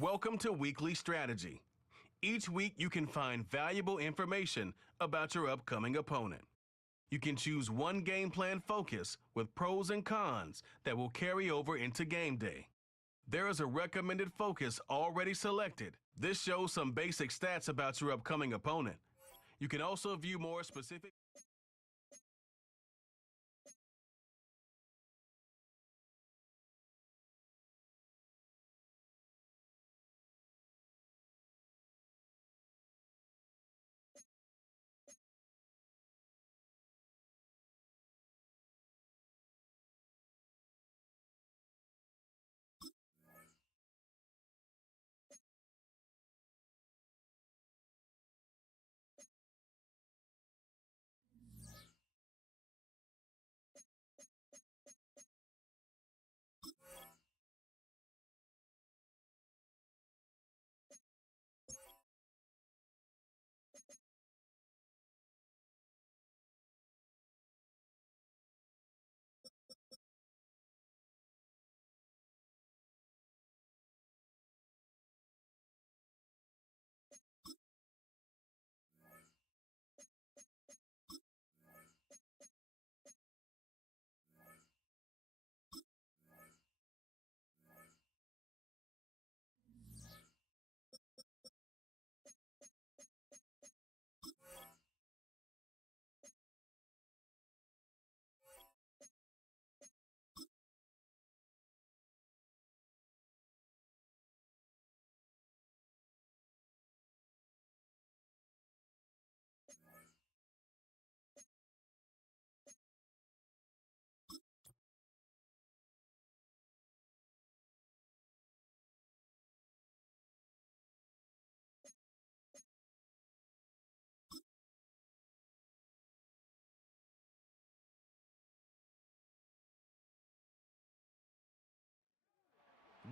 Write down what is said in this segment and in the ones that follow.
Welcome to Weekly Strategy. Each week you can find valuable information about your upcoming opponent. You can choose one game plan focus with pros and cons that will carry over into game day. There is a recommended focus already selected. This shows some basic stats about your upcoming opponent. You can also view more specific.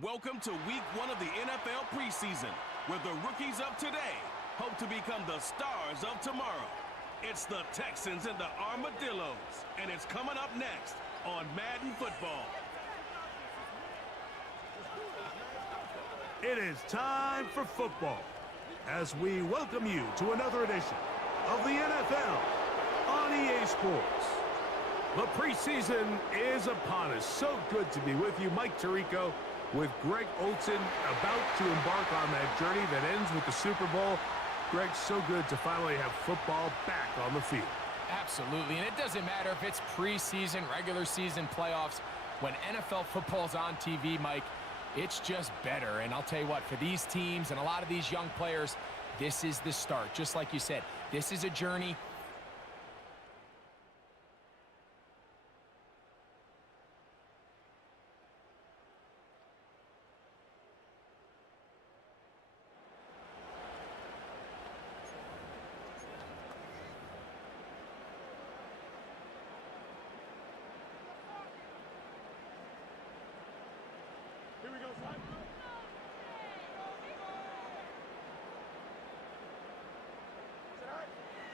Welcome to week 1 of the NFL preseason, where the rookies of today hope to become the stars of tomorrow. It's the Texans and the Armadillos, and it's coming up next on Madden Football. It is time for football as we welcome you to another edition of the NFL on EA Sports. The preseason is upon us. So good to be with you. Mike Tirico with Greg Olsen, about to embark on that journey that ends with the Super Bowl. Greg, so good to finally have football back on the field. Absolutely, and it doesn't matter if it's preseason, regular season, playoffs. When NFL football's on TV, Mike, it's just better. And I'll tell you what, for these teams and a lot of these young players, this is the start. Just like you said, this is a journey. Here we go, son.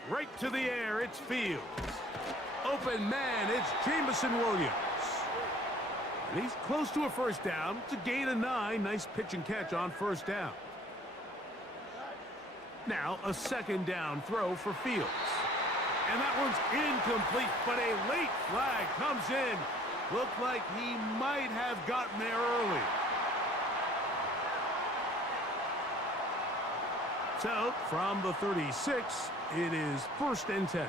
Right to the air, it's Fields. Open man, it's Jamison Williams. And he's close to a first down. It's a gain of 9. Nice pitch and catch on first down. Now a second down throw for Fields. And that one's incomplete, but a late flag comes in. Looked like he might have gotten there early. So, from the 36, it is 1st and 10.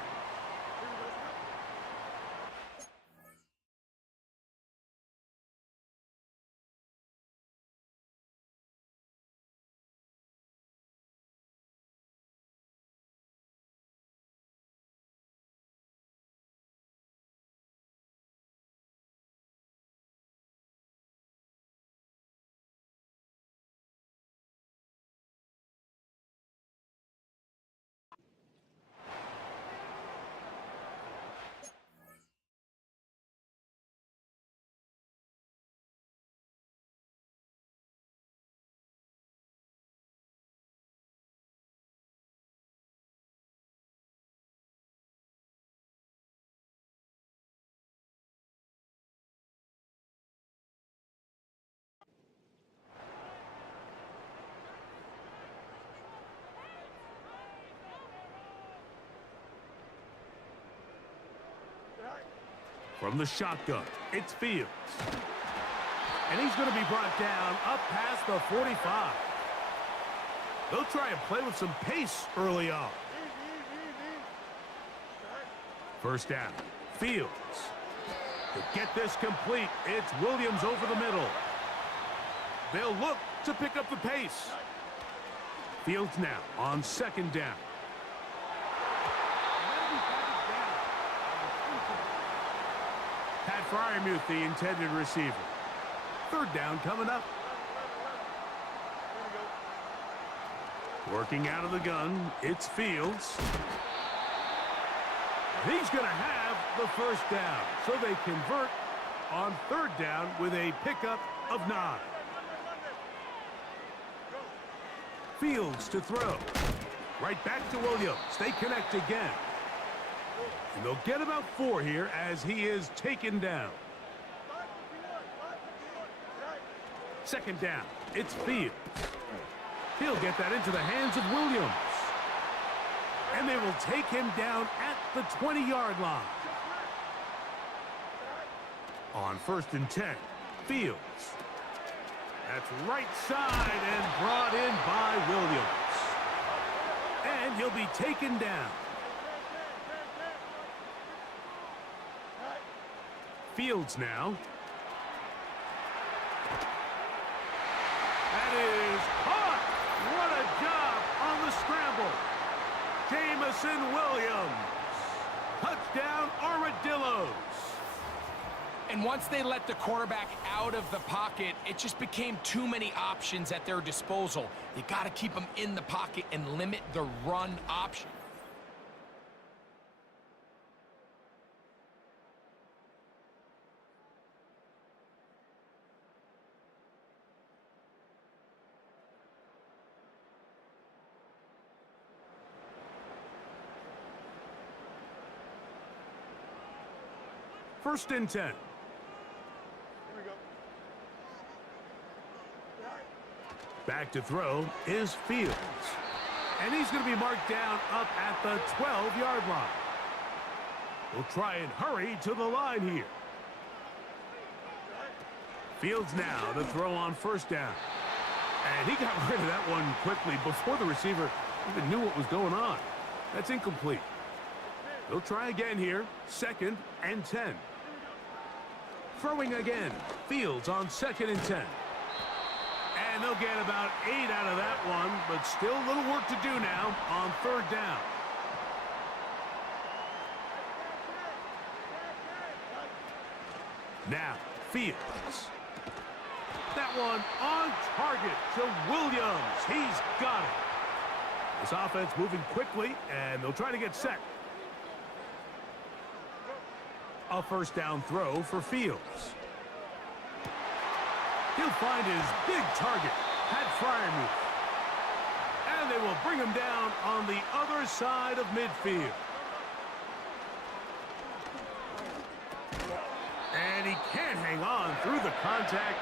From the shotgun, it's Fields. And he's going to be brought down up past the 45. They'll try and play with some pace early on. First down, Fields. To get this complete, it's Williams over the middle. They'll look to pick up the pace. Fields now on second down. Pat Fryermuth, the intended receiver. Third down coming up. Working out of the gun, it's Fields. He's going to have the first down, so they convert on third down with a pickup of 9. Fields to throw. Right back to Williams. They connect again. And they'll get about 4 here as he is taken down. Second down. It's Fields. He'll get that into the hands of Williams. And they will take him down at the 20-yard line. On first and 10, Fields. That's right side and brought in by Williams. And he'll be taken down. Fields now. That is caught. What a job on the scramble. Jamison Williams. Touchdown, Armadillos. And once they let the quarterback out of the pocket, it just became too many options at their disposal. You got to keep them in the pocket and limit the run option. First and 10. Back to throw is Fields. And he's going to be marked down up at the 12-yard line. We'll try and hurry to the line here. Fields now to throw on first down. And he got rid of that one quickly before the receiver even knew what was going on. That's incomplete. They'll try again here. Second and 10. Throwing again. Fields on second and 10. And they'll get about 8 out of that one, but still a little work to do now on third down. Now, Fields. That one on target to Williams. He's got it. This offense moving quickly, and they'll try to get set. A first down throw for Fields. He'll find his big target, Pat Fryermuth. And they will bring him down on the other side of midfield. And he can't hang on through the contact.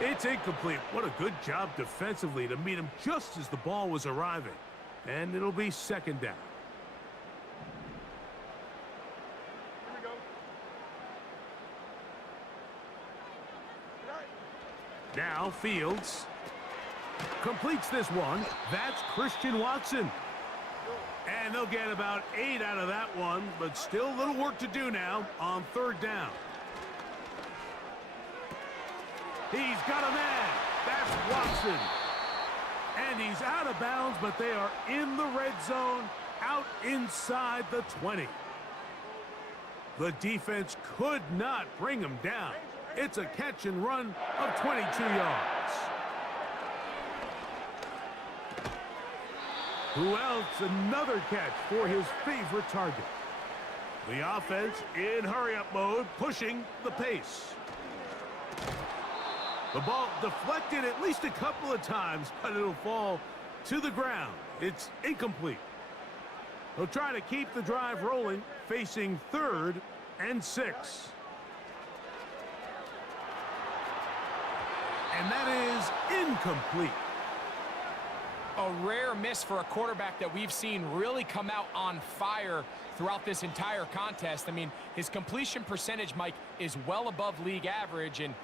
It's incomplete. What a good job defensively to meet him just as the ball was arriving. And it'll be second down. Now Fields completes this one. That's Christian Watson. And they'll get about 8 out of that one, but still a little work to do now on third down. He's got a man. That's Watson. And he's out of bounds, but they are in the red zone, out inside the 20. The defense could not bring him down. It's a catch and run of 22 yards. Who else? Another catch for his favorite target. The offense in hurry-up mode, pushing the pace. The ball deflected at least a couple of times, but it'll fall to the ground. It's incomplete. They'll try to keep the drive rolling, facing third and 6. And that is incomplete. A rare miss for a quarterback that we've seen really come out on fire throughout this entire contest. I mean, his completion percentage, Mike, is well above league average, and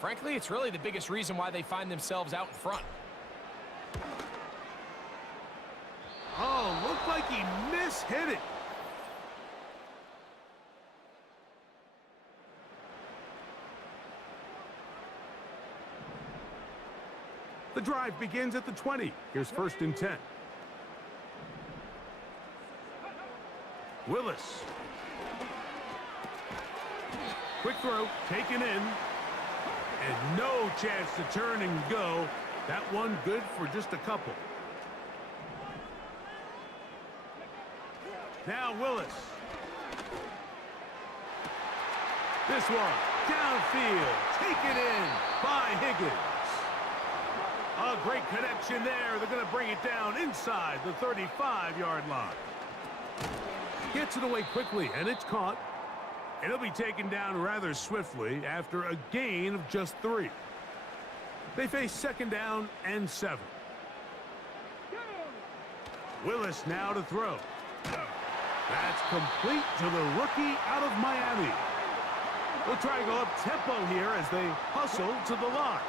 frankly, it's really the biggest reason why they find themselves out in front. Oh, looked like he mishit it. The drive begins at the 20. Here's 1st and 10. Willis. Quick throw, taken in. And no chance to turn and go. That one good for just a couple. Now Willis. This one, downfield, taken in by Higgins. A great connection there. They're going to bring it down inside the 35-yard line. Gets it away quickly, and it's caught. It'll be taken down rather swiftly after a gain of just 3. They face 2nd down and 7. Willis now to throw. That's complete to the rookie out of Miami. They'll try to go up tempo here as they hustle to the line.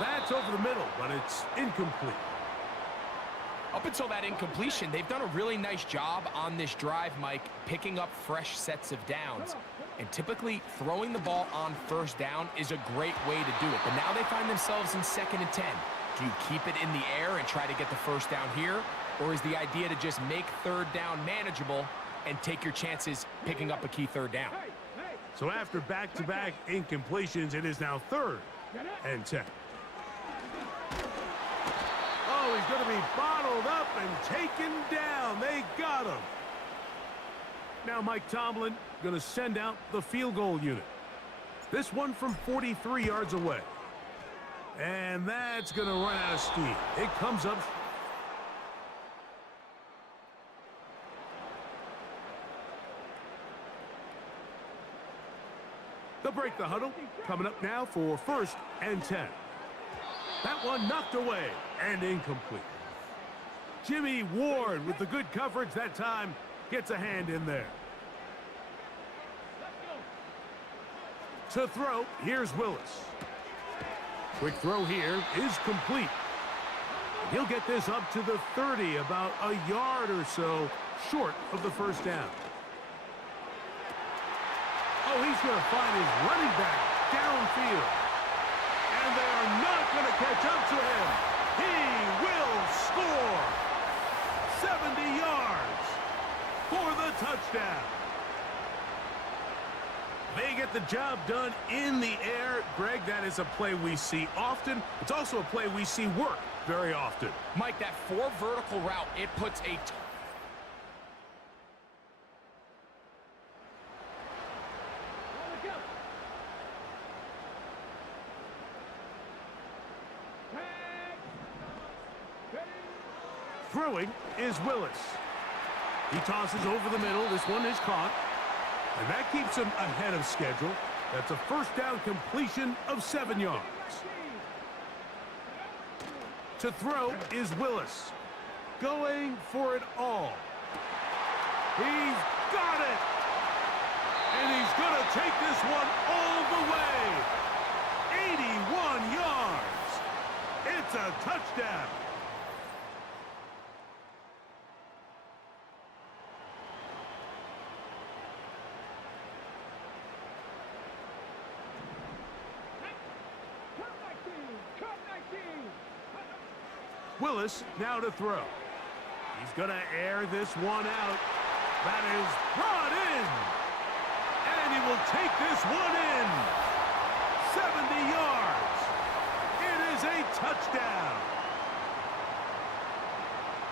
That's over the middle, but it's incomplete. Up until that incompletion, they've done a really nice job on this drive, Mike, picking up fresh sets of downs. And typically, throwing the ball on 1st down is a great way to do it. But now they find themselves in 2nd and 10. Do you keep it in the air and try to get the 1st down here? Or is the idea to just make 3rd down manageable and take your chances picking up a key 3rd down? So after back-to-back incompletions, it is now 3rd and 10. Oh, he's going to be bottled up and taken down. They got him. Now Mike Tomlin going to send out the field goal unit. This one from 43 yards away. And that's going to run out of steam. It comes up. They'll break the huddle. Coming up now for 1st and 10. That one knocked away and incomplete. Jimmy Ward with the good coverage that time gets a hand in there. To throw, here's Willis. Quick throw here is complete. He'll get this up to the 30, about a yard or so short of the 1st down. Oh, he's going to find his running back downfield. And they are not going to catch up to him. He will score 70 yards for the touchdown. They get the job done in the air. Greg, that is a play we see often. It's also a play we see work very often. Mike, that 4 vertical route, it puts a Throwing is Willis. He tosses over the middle. This one is caught. And that keeps him ahead of schedule. That's a 1st down completion of 7 yards. To throw is Willis. Going for it all. He's got it. And he's going to take this one all the way. 81 yards. It's a touchdown. Willis now to throw. He's going to air this one out. That is brought in. And he will take this one in. 70 yards. It is a touchdown.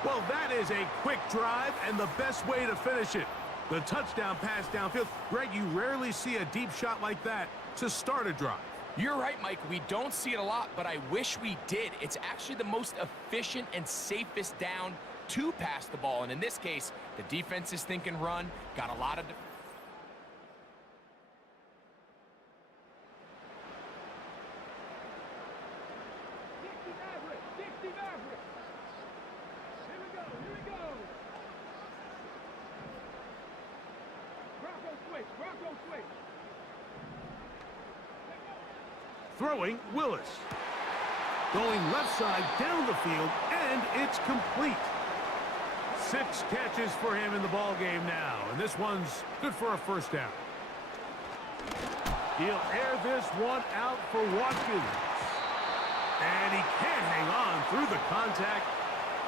Well, that is a quick drive and the best way to finish it. The touchdown pass downfield. Greg, you rarely see a deep shot like that to start a drive. You're right, Mike. We don't see it a lot, but I wish we did. It's actually the most efficient and safest down to pass the ball. And in this case, the defense is thinking run, got a lot of... Throwing, Willis. Going left side down the field, and it's complete. 6 catches for him in the ball game now, and this one's good for a first down. He'll air this one out for Watkins. And he can't hang on through the contact.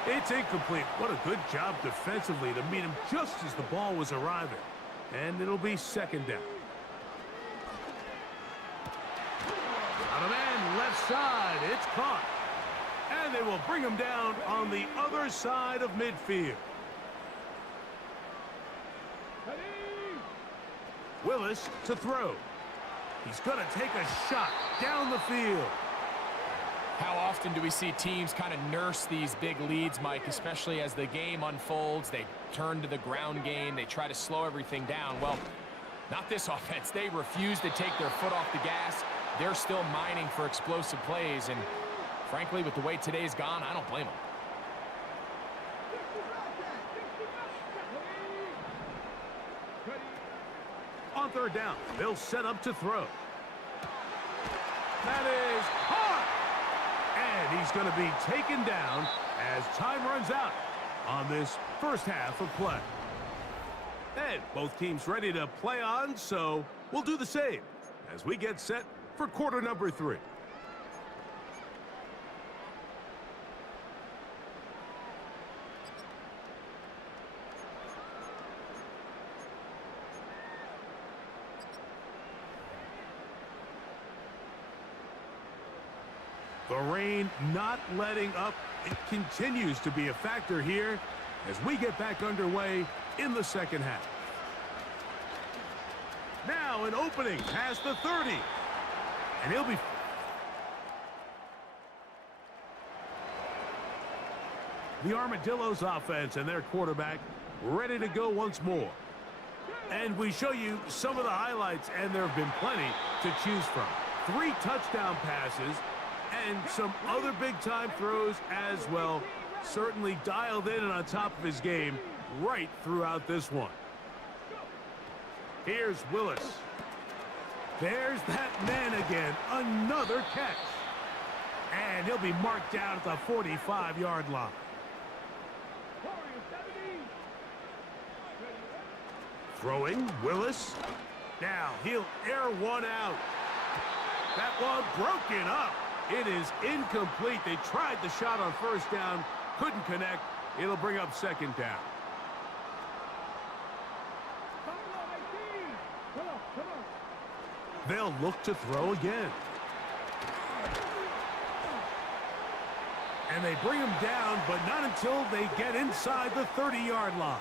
It's incomplete. What a good job defensively to meet him just as the ball was arriving. And it'll be second down. Out of man, left side. It's caught. And they will bring him down on the other side of midfield. Willis to throw. He's going to take a shot down the field. How often do we see teams kind of nurse these big leads, Mike, especially as the game unfolds? They turn to the ground game. They try to slow everything down. Well, not this offense. They refuse to take their foot off the gas. They're still mining for explosive plays. And frankly, with the way today's gone, I don't blame them. On third down, they'll set up to throw. That is hard. And he's going to be taken down as time runs out on this first half of play. And both teams ready to play on, so we'll do the same as we get set for quarter number 3. The rain not letting up. It continues to be a factor here as we get back underway in the second half. Now an opening past the 30. And he'll be... The Armadillos offense and their quarterback ready to go once more. And we show you some of the highlights, and there have been plenty to choose from. 3 touchdown passes and some other big-time throws as well. Certainly dialed in and on top of his game right throughout this one. Here's Willis. There's that man again. Another catch. And he'll be marked down at the 45-yard line. Throwing, Willis. Now he'll air one out. That one broken up. It is incomplete. They tried the shot on first down, couldn't connect. It'll bring up second down. They'll look to throw again. And they bring him down, but not until they get inside the 30-yard line.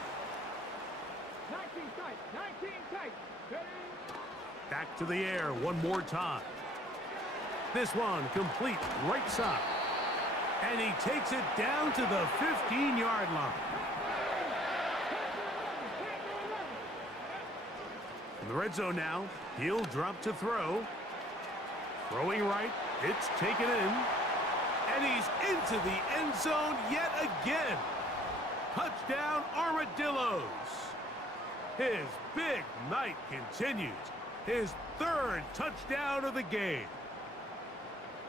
19 tight. Back to the air one more time. This one complete right side. And he takes it down to the 15-yard line. In the red zone now, he'll drop to throw. Throwing right, it's taken in. And he's into the end zone yet again. Touchdown, Armadillos. His big night continues. His 3rd touchdown of the game.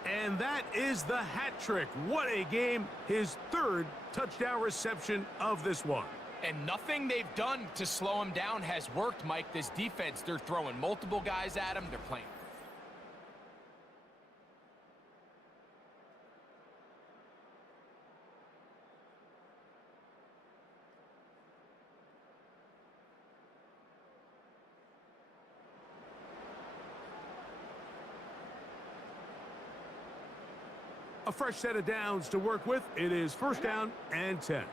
And that is the hat trick. What a game. His 3rd touchdown reception of this one. And nothing they've done to slow him down has worked, Mike. This defense, they're throwing multiple guys at him. They're playing. A fresh set of downs to work with. It is first down and 10.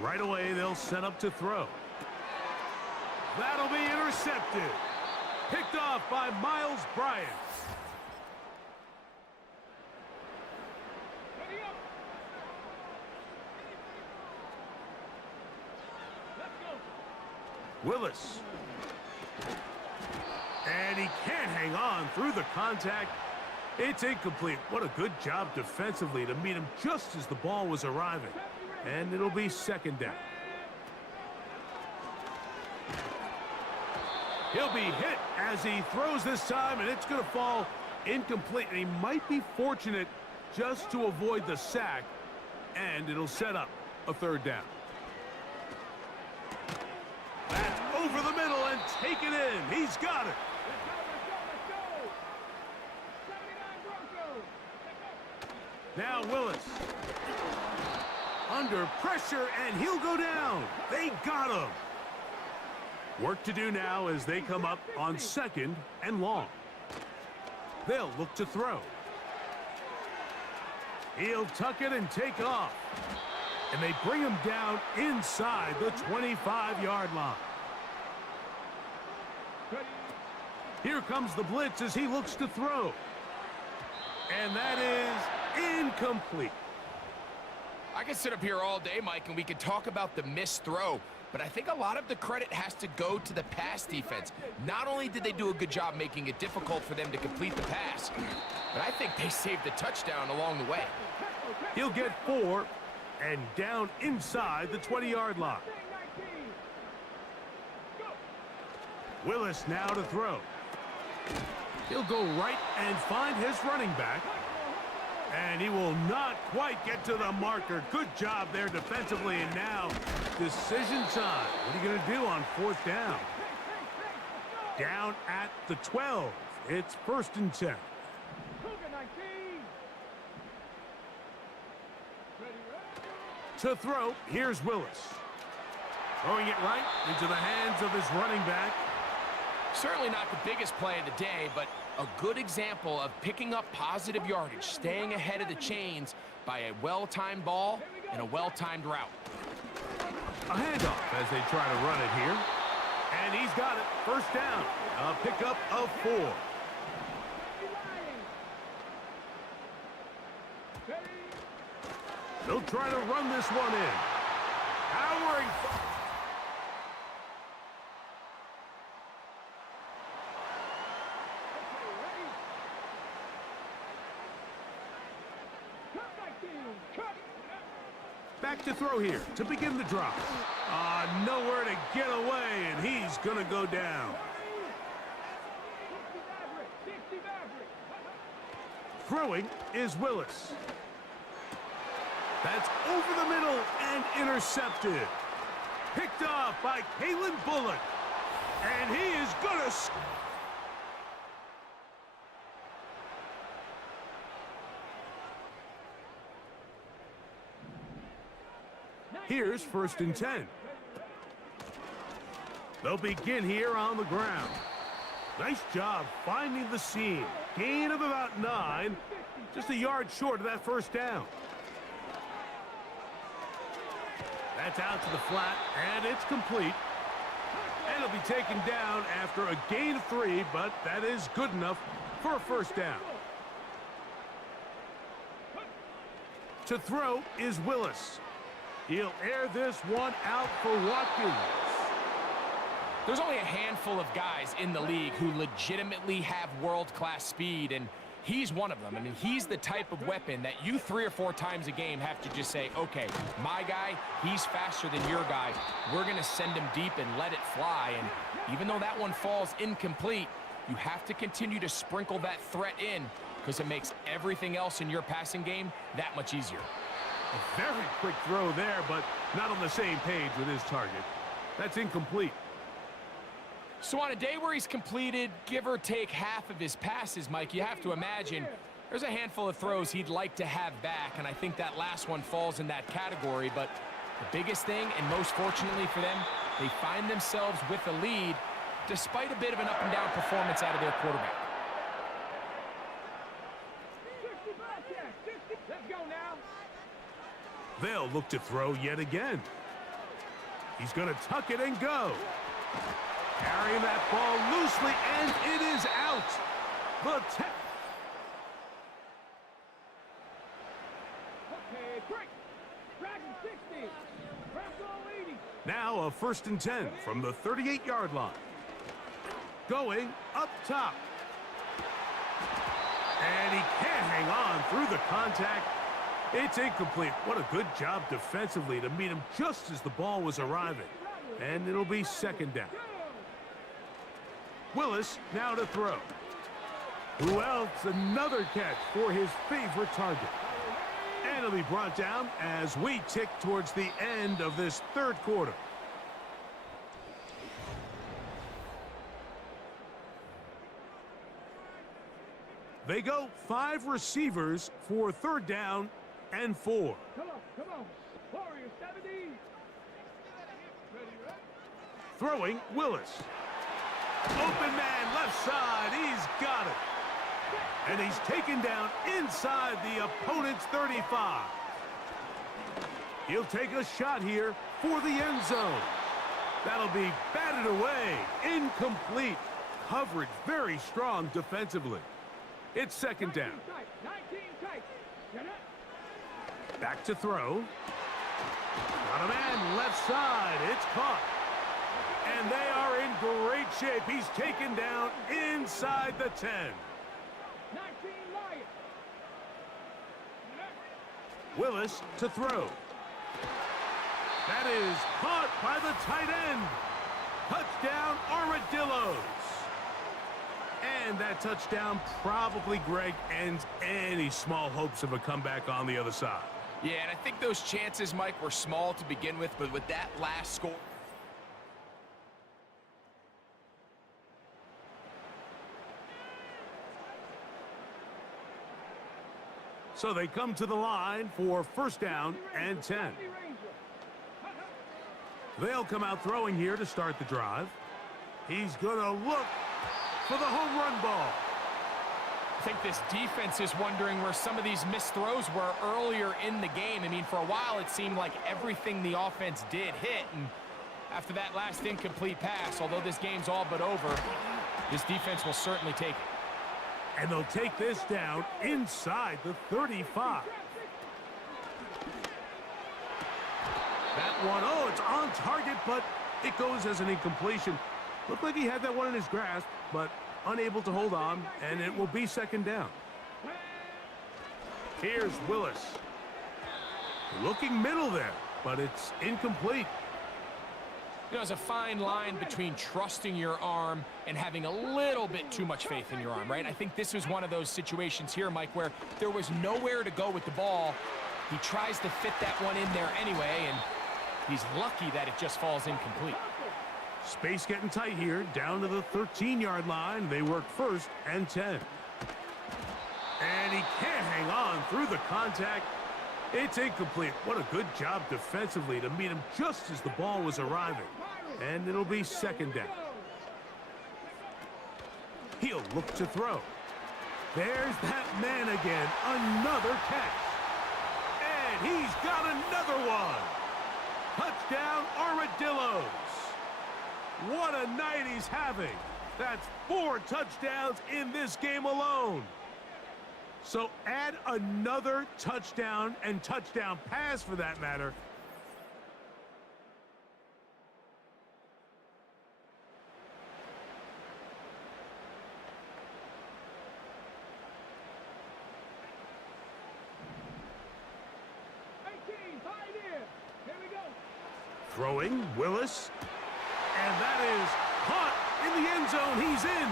Right away, they'll set up to throw. That'll be intercepted. Picked off by Miles Bryant. Willis. And he can't hang on through the contact. It's incomplete. What a good job defensively to meet him just as the ball was arriving. And it'll be second down. He'll be hit as he throws this time, and it's going to fall incomplete. And he might be fortunate just to avoid the sack, and it'll set up a third down. That's over the middle and take it in. He's got it. Now Willis. Under pressure, and he'll go down. They got him. Work to do now as they come up on 2nd and long. They'll look to throw. He'll tuck it and take off. And they bring him down inside the 25-yard line. Here comes the blitz as he looks to throw. And that is incomplete. I could sit up here all day, Mike, and we could talk about the missed throw, but I think a lot of the credit has to go to the pass defense. Not only did they do a good job making it difficult for them to complete the pass, but I think they saved the touchdown along the way. He'll get 4 and down inside the 20-yard line. Willis now to throw. He'll go right and find his running back. And he will not quite get to the marker. Good job there defensively. And now, decision time. What are you going to do on 4th down? Down at the 12. It's 1st and 10. To throw, here's Willis. Throwing it right into the hands of his running back. Certainly not the biggest play of the day, but a good example of picking up positive yardage, staying ahead of the chains by a well-timed ball and a well-timed route. A handoff as they try to run it here. And he's got it. 1st down. A pickup of 4. They'll try to run this one in. Powering. Back to throw here to begin the drop. Nowhere to get away, and he's going to go down. Throwing is Willis. That's over the middle and intercepted. Picked off by Kalen Bullock. And he is going to... Here's 1st and 10. They'll begin here on the ground. Nice job finding the seam. Gain of about 9. Just a yard short of that 1st down. That's out to the flat, and it's complete. And it'll be taken down after a gain of 3, but that is good enough for a 1st down. To throw is Willis. He'll air this one out for Watkins. There's only a handful of guys in the league who legitimately have world-class speed, and he's one of them. I mean, he's the type of weapon that you 3 or 4 times a game have to just say, okay, my guy, he's faster than your guy. We're going to send him deep and let it fly. And even though that one falls incomplete, you have to continue to sprinkle that threat in because it makes everything else in your passing game that much easier. A very quick throw there, but not on the same page with his target. That's incomplete. So on a day where he's completed, give or take half of his passes, Mike, you have to imagine there's a handful of throws he'd like to have back, and I think that last one falls in that category. But the biggest thing, and most fortunately for them, they find themselves with a lead despite a bit of an up-and-down performance out of their quarterback. Let's go now. They'll look to throw yet again. He's going to tuck it and go. Carrying that ball loosely, and it is out. Okay, break. Dragon 60. Press all 80. Now a 1st and 10 from the 38-yard line. Going up top. And he can't hang on through the contact. It's incomplete. What a good job defensively to meet him just as the ball was arriving. And it'll be 2nd down. Willis now to throw. Who else? Another catch for his favorite target. And it'll be brought down as we tick towards the end of this third quarter. They go 5 receivers for 3rd down and 4. Come on. Warrior 70. Ready, right? Throwing Willis. Open man left side. He's got it. And he's taken down inside the opponent's 35. He'll take a shot here for the end zone. That'll be batted away. Incomplete. Coverage very strong defensively. It's 2nd down. 19 tight. Get up. Back to throw. Got a man left side. It's caught. And they are in great shape. He's taken down inside the 10. 19 Lions. Willis to throw. That is caught by the tight end. Touchdown, Armadillos. And that touchdown probably, Greg, ends any small hopes of a comeback on the other side. Yeah, and I think those chances, Mike, were small to begin with, but with that last score. So they come to the line for 1st down and 10. They'll come out throwing here to start the drive. He's going to look for the home run ball. I think this defense is wondering where some of these missed throws were earlier in the game. I mean, for a while it seemed like everything the offense did hit, and after that last incomplete pass, although this game's all but over, this defense will certainly take it. And they'll take this down inside the 35. That one, oh, it's on target, but it goes as an incompletion. Looked like he had that one in his grasp, but unable to hold on, and it will be 2nd down. Here's Willis. Looking middle there, but it's incomplete. You know, there's a fine line between trusting your arm and having a little bit too much faith in your arm, right? I think this was one of those situations here, Mike, where there was nowhere to go with the ball. He tries to fit that one in there anyway, and he's lucky that it just falls incomplete. Space getting tight here, down to the 13-yard line. They work 1st and 10. And he can't hang on through the contact. It's incomplete. What a good job defensively to meet him just as the ball was arriving. And it'll be 2nd down. He'll look to throw. There's that man again. Another catch. And he's got another one. Touchdown, Armadillos. What a night he's having. That's 4 touchdowns in this game alone. So add another touchdown and touchdown pass for that matter. Throwing, Willis. And that is caught in the end zone. He's in.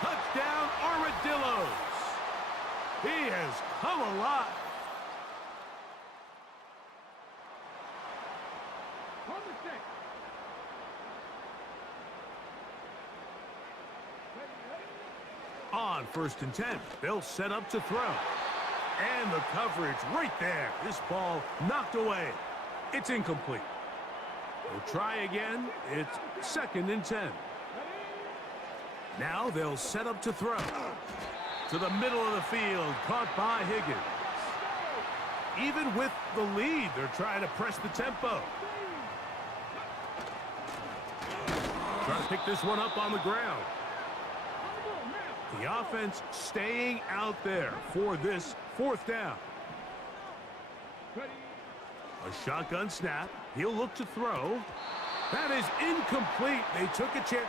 Touchdown, Armadillos. He has come alive. On 1st and 10, they'll set up to throw. And the coverage right there. This ball knocked away. It's incomplete. They'll try again. It's 2nd and 10. Now they'll set up to throw. To the middle of the field, caught by Higgins. Even with the lead, they're trying to press the tempo. Trying to pick this one up on the ground. The offense staying out there for this 4th down. A shotgun snap. He'll look to throw. That is incomplete. They took a chance.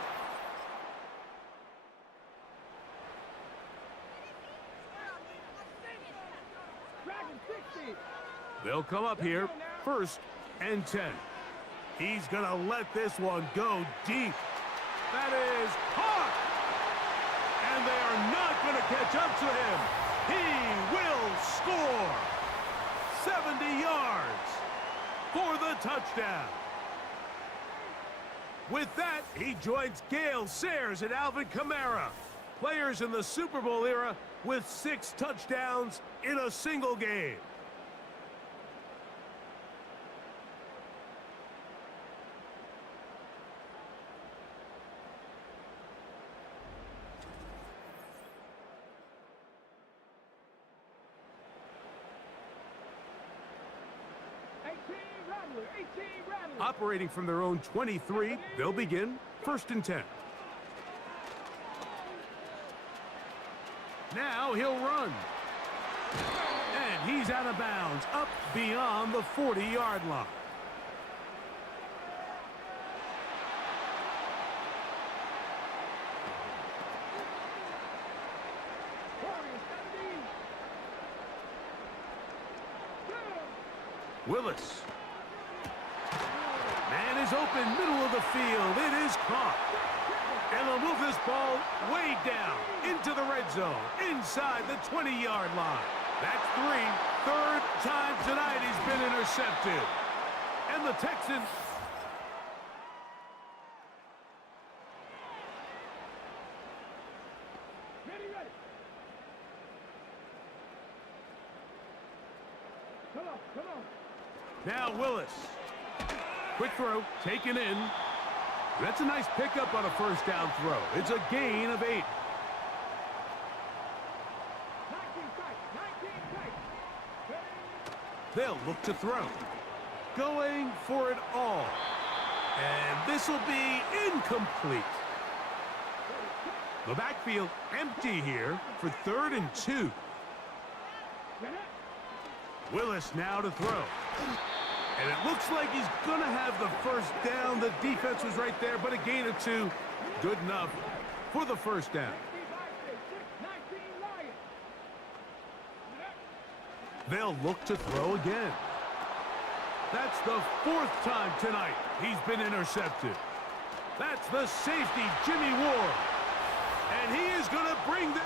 They'll come up here, 1st and 10. He's going to let this one go deep. That is caught. And they are not going to catch up to him. He will score. 70 yards for the touchdown. With that, he joins Gale Sayers and Alvin Kamara, players in the Super Bowl era with 6 touchdowns in a single game. Operating from their own 23, they'll begin 1st and 10. Now he'll run. And he's out of bounds, up beyond the 40-yard line. Willis. Man is open, middle of the field. It is caught. And they'll move this ball way down into the red zone, inside the 20-yard line. That's 3. 3rd time tonight he's been intercepted. And the Texans... Ready. Come on. Now Willis. Quick throw, taken in. That's a nice pickup on a 1st down throw. It's a gain of 8. 19 tight. They'll look to throw. Going for it all. And this will be incomplete. The backfield empty here for 3rd and 2. Willis now to throw. And it looks like he's going to have the 1st down. The defense was right there, but a gain of 2. Good enough for the 1st down. They'll look to throw again. That's the 4th time tonight he's been intercepted. That's the safety, Jimmy Ward. And he is going to bring the...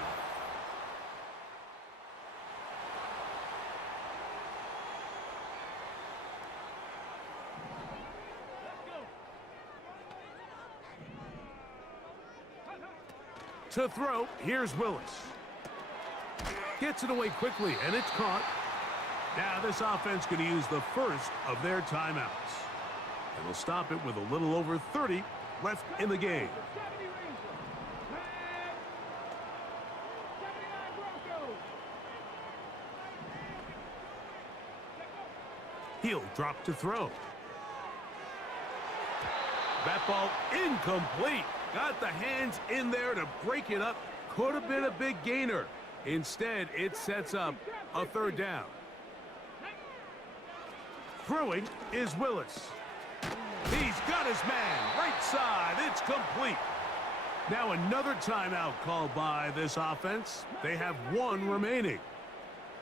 To throw, here's Willis. Gets it away quickly, and it's caught. Now this offense going to use the 1st of their timeouts. And they'll stop it with a little over 30 left in the game. He'll drop to throw. That ball incomplete. Got the hands in there to break it up. Could have been a big gainer. Instead, it sets up a 3rd down. Throwing is Willis. He's got his man. Right side. It's complete. Now another timeout called by this offense. They have 1 remaining.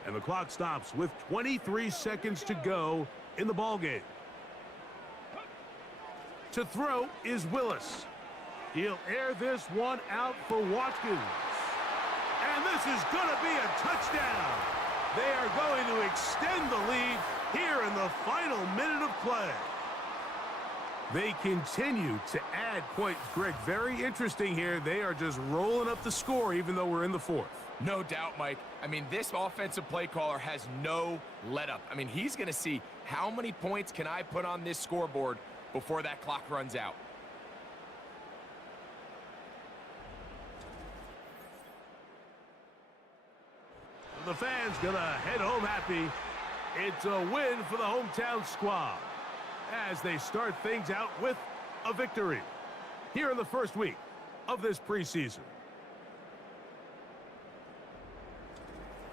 And the clock stops with 23 seconds to go in the ballgame. To throw is Willis. He'll air this one out for Watkins. And this is going to be a touchdown. They are going to extend the lead here in the final minute of play. They continue to add points. Greg, very interesting here. They are just rolling up the score even though we're in the 4th. No doubt, Mike. I mean, this offensive play caller has no let-up. I mean, he's going to see how many points can I put on this scoreboard before that clock runs out. The fans gonna head home happy. It's a win for the hometown squad as they start things out with a victory here in the 1st week of this preseason.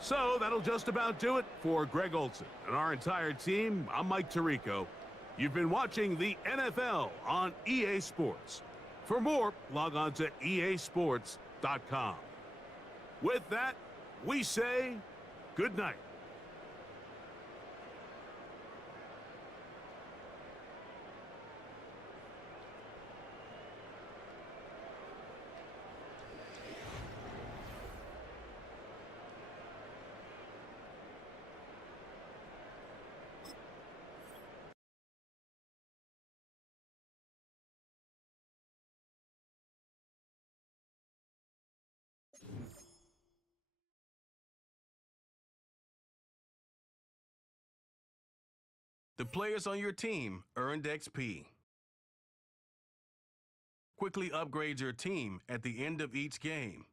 So that'll just about do it for Greg Olson and our entire team. I'm Mike Tirico. You've been watching the NFL on EA Sports. For more, log on to easports.com. With that, we say good night. The players on your team earned XP. Quickly upgrade your team at the end of each game.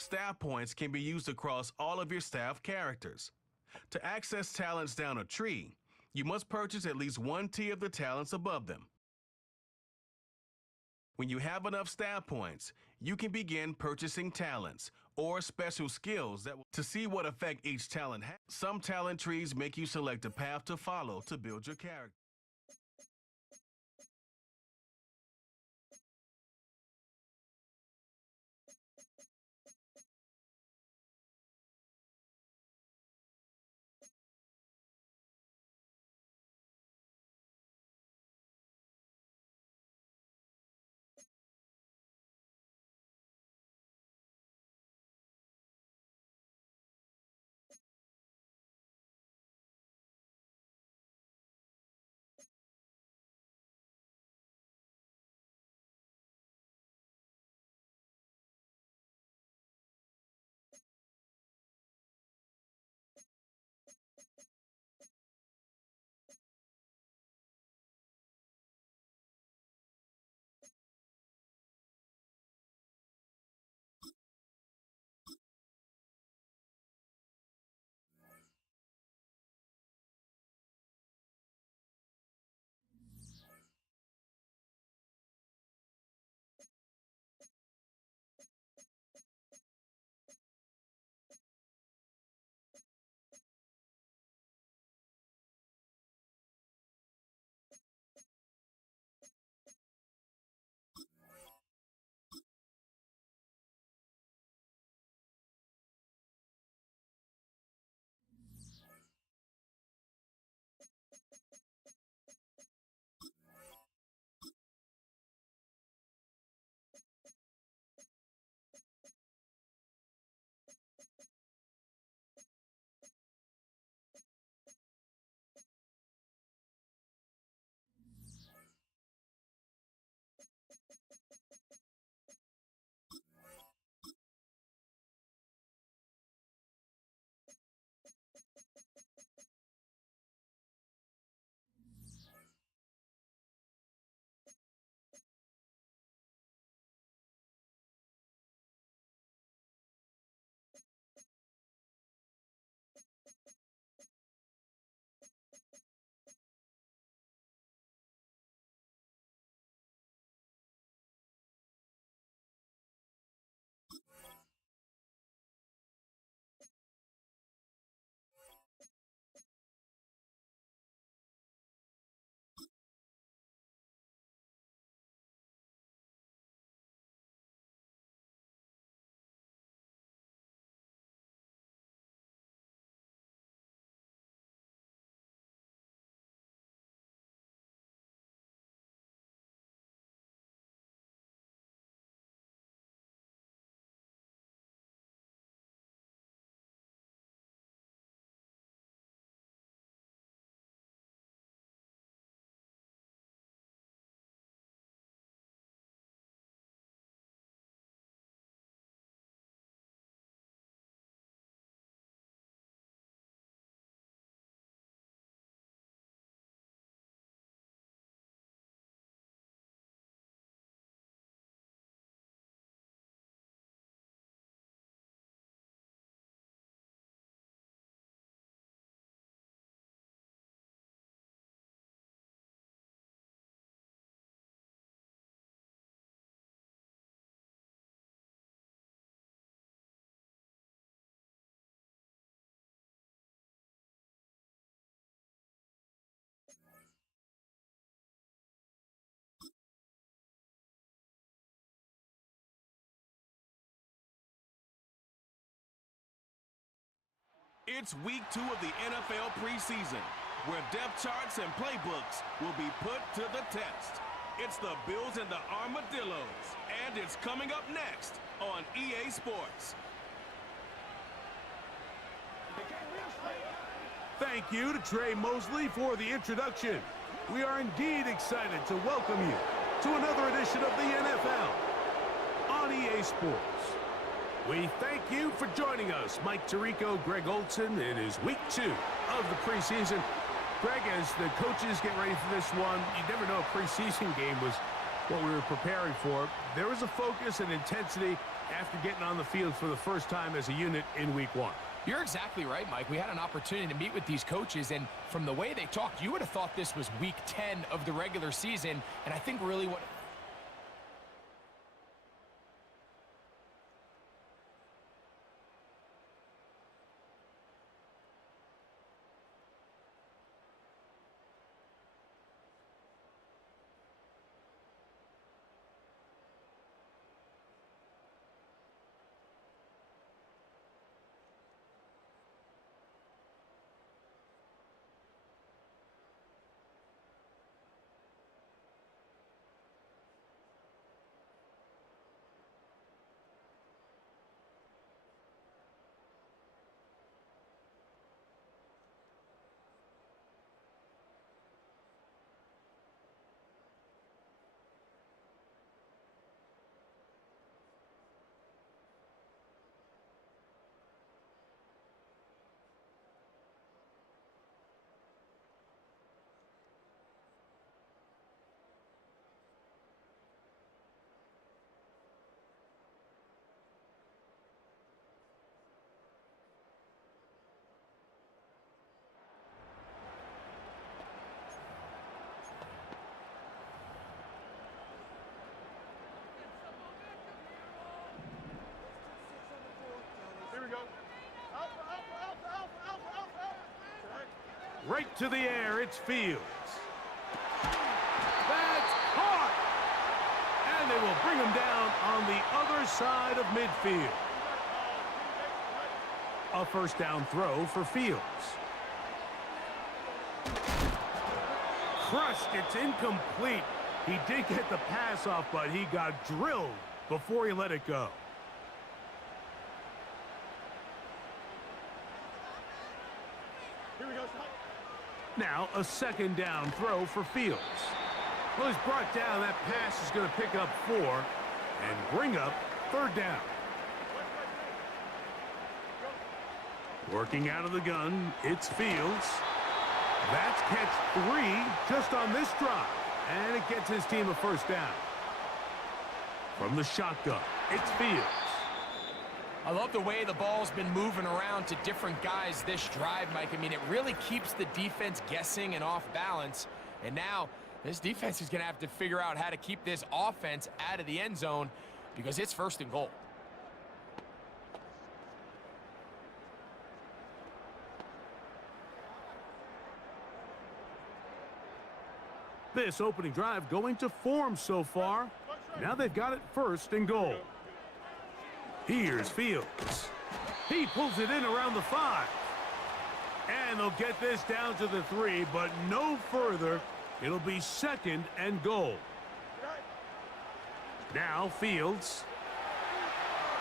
Staff points can be used across all of your staff characters. To access talents down a tree, you must purchase at least one tier of the talents above them. When you have enough staff points, you can begin purchasing talents or special skills to see what effect each talent has. Some talent trees make you select a path to follow to build your character. It's week 2 of the NFL preseason, where depth charts and playbooks will be put to the test. It's the Bills and the Armadillos, and it's coming up next on EA Sports. Thank you to Trey Mosley for the introduction. We are indeed excited to welcome you to another edition of the NFL on EA Sports. We thank you for joining us, Mike Tirico, Greg Olson. It is week 2 of the preseason. Greg, as the coaches get ready for this one, you never know, a preseason game was what we were preparing for. There was a focus and intensity after getting on the field for the first time as a unit in Week 1. You're exactly right, Mike. We had an opportunity to meet with these coaches, and from the way they talked, you would have thought this was Week 10 of the regular season, and I think really what... Right to the air, it's Fields. That's caught! And they will bring him down on the other side of midfield. A first down throw for Fields. Crushed, it's incomplete. He did get the pass off, but he got drilled before he let it go. Now a second down throw for Fields. Well, he's brought down. That pass is going to pick up 4 and bring up third down. Working out of the gun, it's Fields. That's catch 3 just on this drive. And it gets his team a first down. From the shotgun, it's Fields. I love the way the ball's been moving around to different guys this drive, Mike. I mean, it really keeps the defense guessing and off balance. And now this defense is going to have to figure out how to keep this offense out of the end zone because it's first and goal. This opening drive going to form so far. Now they've got it first and goal. Here's Fields. He pulls it in around the 5. And they'll get this down to the 3, but no further. It'll be second and goal. Now Fields.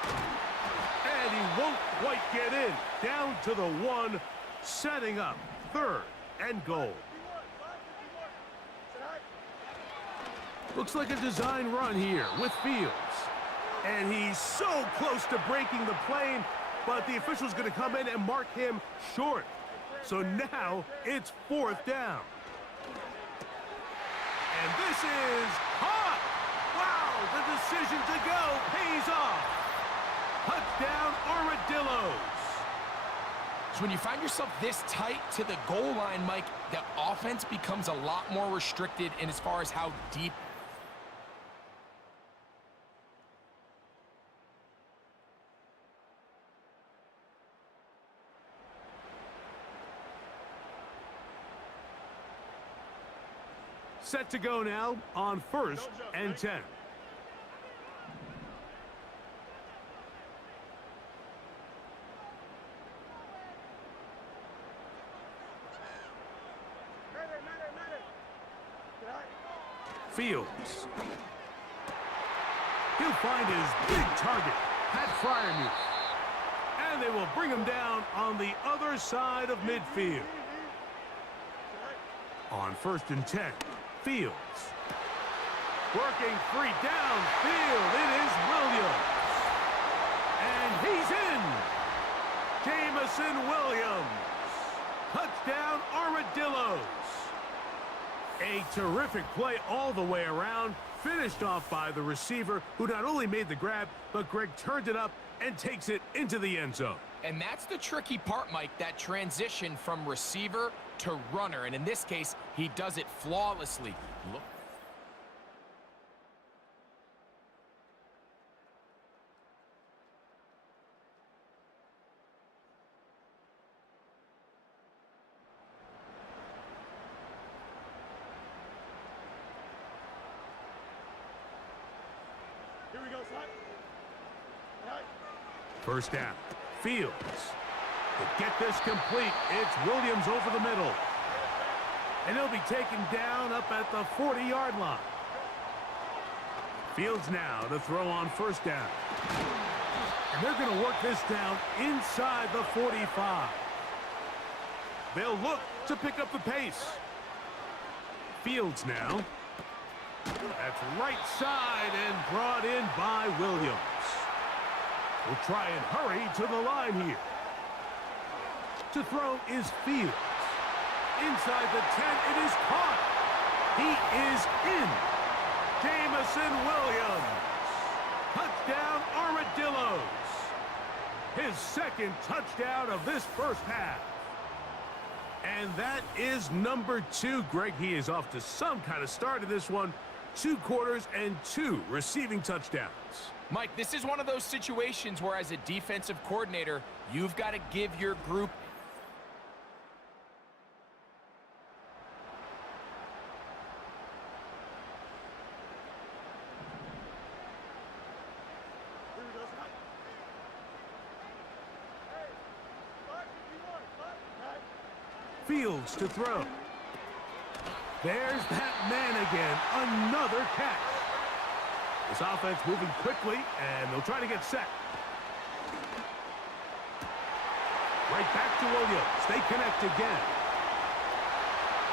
And he won't quite get in. Down to the 1, setting up third and goal. Looks like a design run here with Fields. And he's so close to breaking the plane, but the official's going to come in and mark him short. So now it's fourth down. And this is hot. Wow, the decision to go pays off. Touchdown, Armadillos. So when you find yourself this tight to the goal line, Mike, the offense becomes a lot more restricted in as far as how deep. Set to go now on first and 10. Fields. He'll find his big target, Pat Fryermuth. And they will bring him down on the other side of midfield. On first and 10. Fields. Working free downfield. It is Williams. And he's in. Jamison Williams. Touchdown, Armadillos. A terrific play all the way around. Finished off by the receiver, who not only made the grab, but Greg turned it up and takes it into the end zone. And that's the tricky part, Mike, that transition from receiver to runner. And in this case, he does it flawlessly. Look. Here we go, son. First down. Fields. To get this complete, it's Williams over the middle. And he'll be taken down up at the 40-yard line. Fields now to throw on first down. And they're going to work this down inside the 45. They'll look to pick up the pace. Fields now. That's right side and brought in by Williams. We'll try and hurry to the line here. To throw is Fields. Inside the 10, it is caught. He is in. Jamison Williams. Touchdown, Armadillos. His second touchdown of this first half. And that is number 2. Greg, he is off to some kind of start in this one. 2 quarters and 2 receiving touchdowns. Mike, this is one of those situations where as a defensive coordinator, you've got to give your group Fields to throw. There's that man again. Another catch. This offense moving quickly, and they'll try to get set. Right back to Williams. They connect again.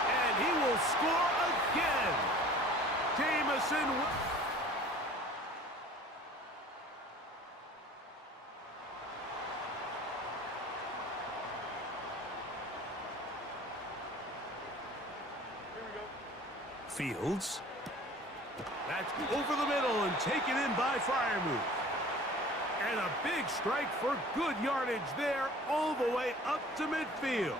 And he will score again. Jamison. Fields. That's over the middle and taken in by Freiermuth. And a big strike for good yardage there all the way up to midfield.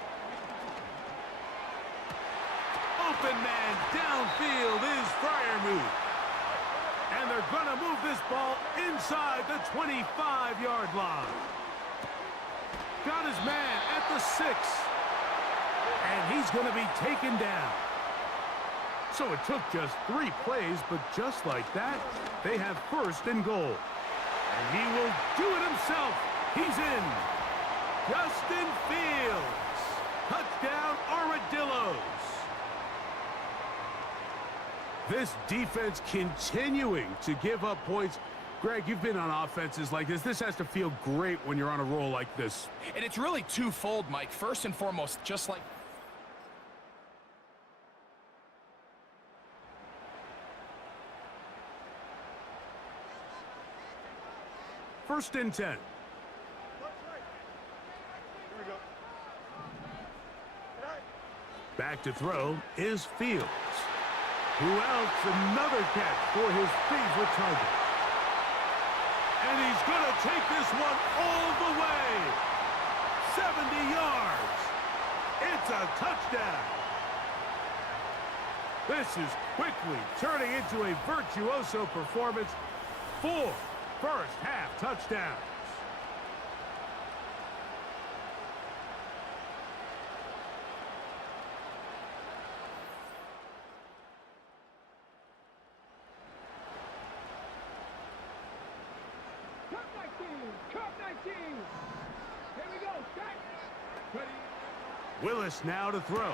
Open man downfield is Freiermuth. And they're going to move this ball inside the 25-yard line. Got his man at the 6. And he's going to be taken down. So it took just 3 plays, but just like that, they have first and goal. And he will do it himself. He's in. Justin Fields. Touchdown, Armadillos. This defense continuing to give up points. Greg, you've been on offenses like this. This has to feel great when you're on a roll like this. And it's really twofold, Mike. First and foremost, just like first and 10. Back to throw is Fields. Who else? Another catch for his favorite target. And he's going to take this one all the way. 70 yards. It's a touchdown. This is quickly turning into a virtuoso performance. 4 first half touchdowns. Cup 19. Here we go. Set. Ready. Willis now to throw.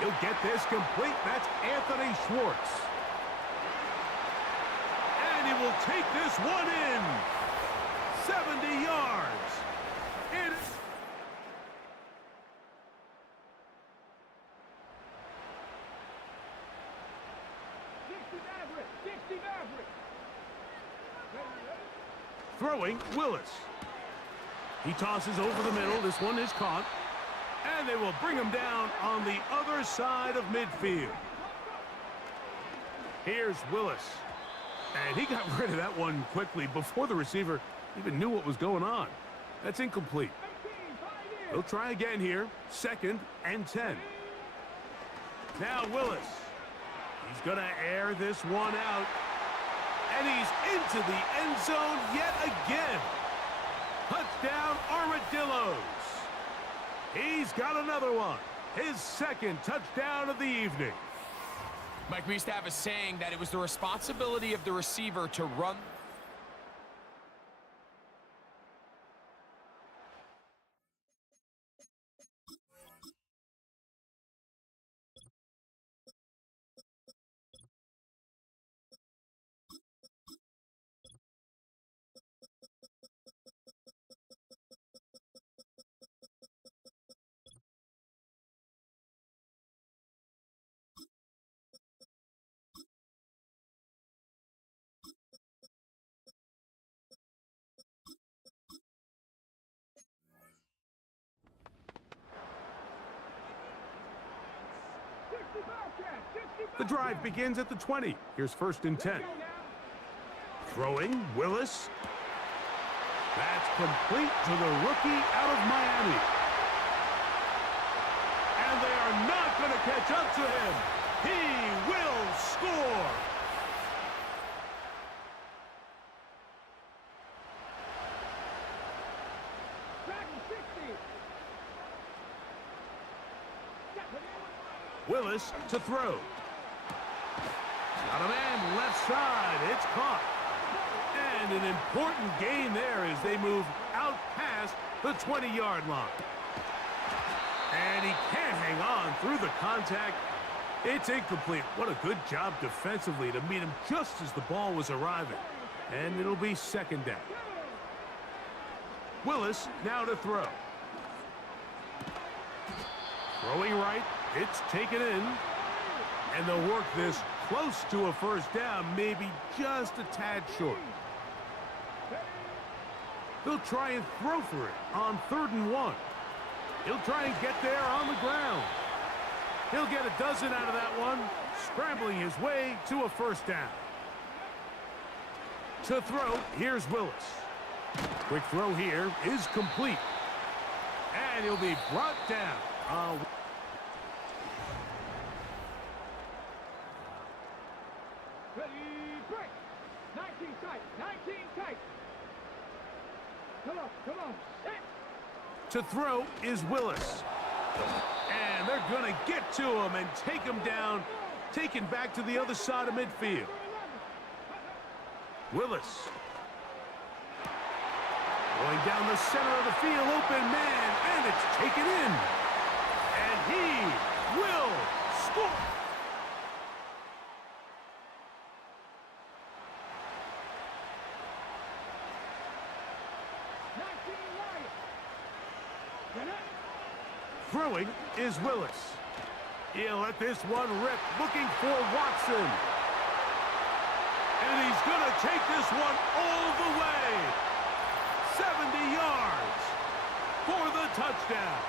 He'll get this complete. That's Anthony Schwartz. And he will take this one in. 70 yards. It is. Throwing Willis. He tosses over the middle. This one is caught. And they will bring him down on the other side of midfield. Here's Willis. And he got rid of that one quickly before the receiver even knew what was going on. That's incomplete. He'll try again here. 2nd and 10. Now Willis. He's going to air this one out. And he's into the end zone yet again. Touchdown, Armadillos. He's got another one. His 2nd touchdown of the evening. Mike, we used to have a saying that it was the responsibility of the receiver to run. The drive begins at the 20. Here's 1st and 10. Throwing, Willis. That's complete to the rookie out of Miami. And they are not going to catch up to him. He will score. Willis to throw. Got a man left side. It's caught. And an important gain there as they move out past the 20-yard line. And he can't hang on through the contact. It's incomplete. What a good job defensively to meet him just as the ball was arriving. And it'll be 2nd down. Willis now to throw. Throwing right. It's taken in. And they'll work this close to a 1st down, maybe just a tad short. They'll try and throw for it on 3rd and 1. He'll try and get there on the ground. He'll get a dozen out of that one, scrambling his way to a 1st down. To throw, here's Willis. Quick throw here is complete. And he'll be brought down. Ready, break. 19 tight, 19 tight. Come on. Hit. To throw is Willis. And they're going to get to him and take him down, taken back to the other side of midfield. Willis. Going down the center of the field, open man, and it's taken in. And he will score. Throwing is Willis. He'll let this one rip, looking for Watson. And he's going to take this one all the way. 70 yards for the touchdown.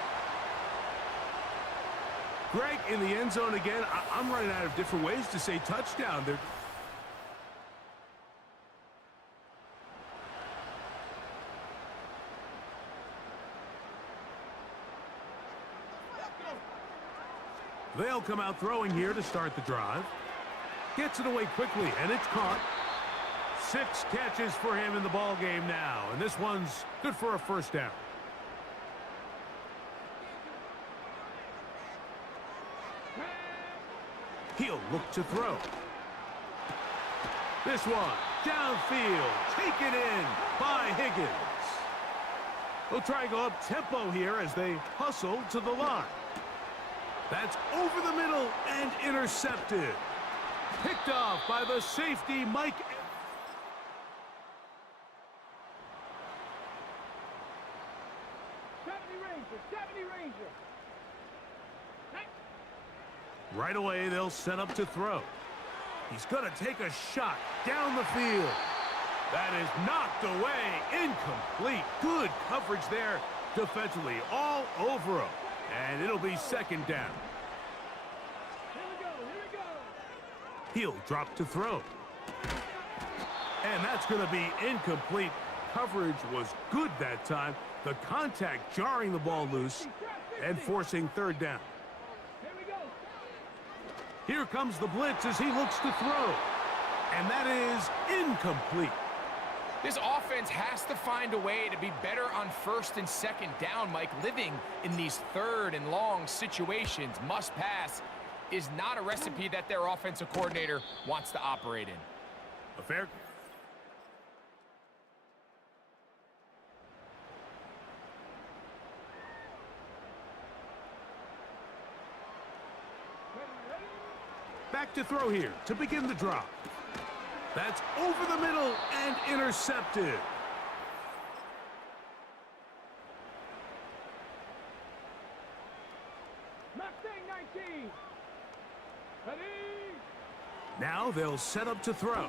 Greg, in the end zone again. I'm running out of different ways to say touchdown. They'll come out throwing here to start the drive. Gets it away quickly, and it's caught. 6 catches for him in the ball game now, and this one's good for a 1st down. He'll look to throw. This one, downfield, taken in by Higgins. They'll try and go up tempo here as they hustle to the line. That's over the middle and intercepted. Picked off by the safety, Mike. 70 Ranger. Right away, they'll set up to throw. He's going to take a shot down the field. That is knocked away, incomplete. Good coverage there defensively, all over him. And it'll be 2nd down. Here we go. He'll drop to throw. And that's going to be incomplete. Coverage was good that time. The contact jarring the ball loose and forcing third down. Here we go. Here comes the blitz as he looks to throw. And that is incomplete. This offense has to find a way to be better on first and second down, Mike. Living in these third and long situations, must pass, is not a recipe that their offensive coordinator wants to operate in. A fair... Back to throw here to begin the drop. That's over the middle and intercepted. Mustang 19. Ready. Now they'll set up to throw.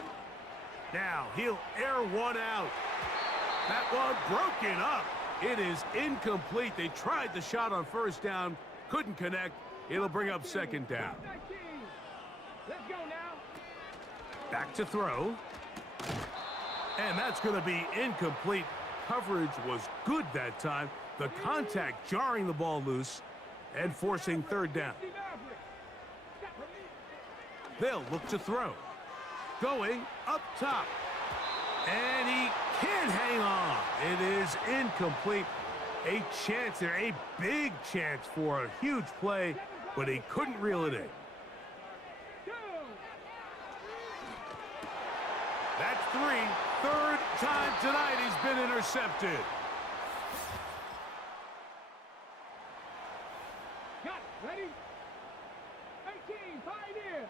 Now he'll air one out. That one broken up. It is incomplete. They tried the shot on first down, couldn't connect. It'll bring up second down. 19. Let's go now. Back to throw. And that's going to be incomplete. Coverage was good that time. The contact jarring the ball loose and forcing third down. They'll look to throw. Going up top. And he can't hang on. It is incomplete. A chance there, a big chance for a huge play, but he couldn't reel it in. That's three. Third time tonight he's been intercepted. Got it. Ready? 18. Pioneer.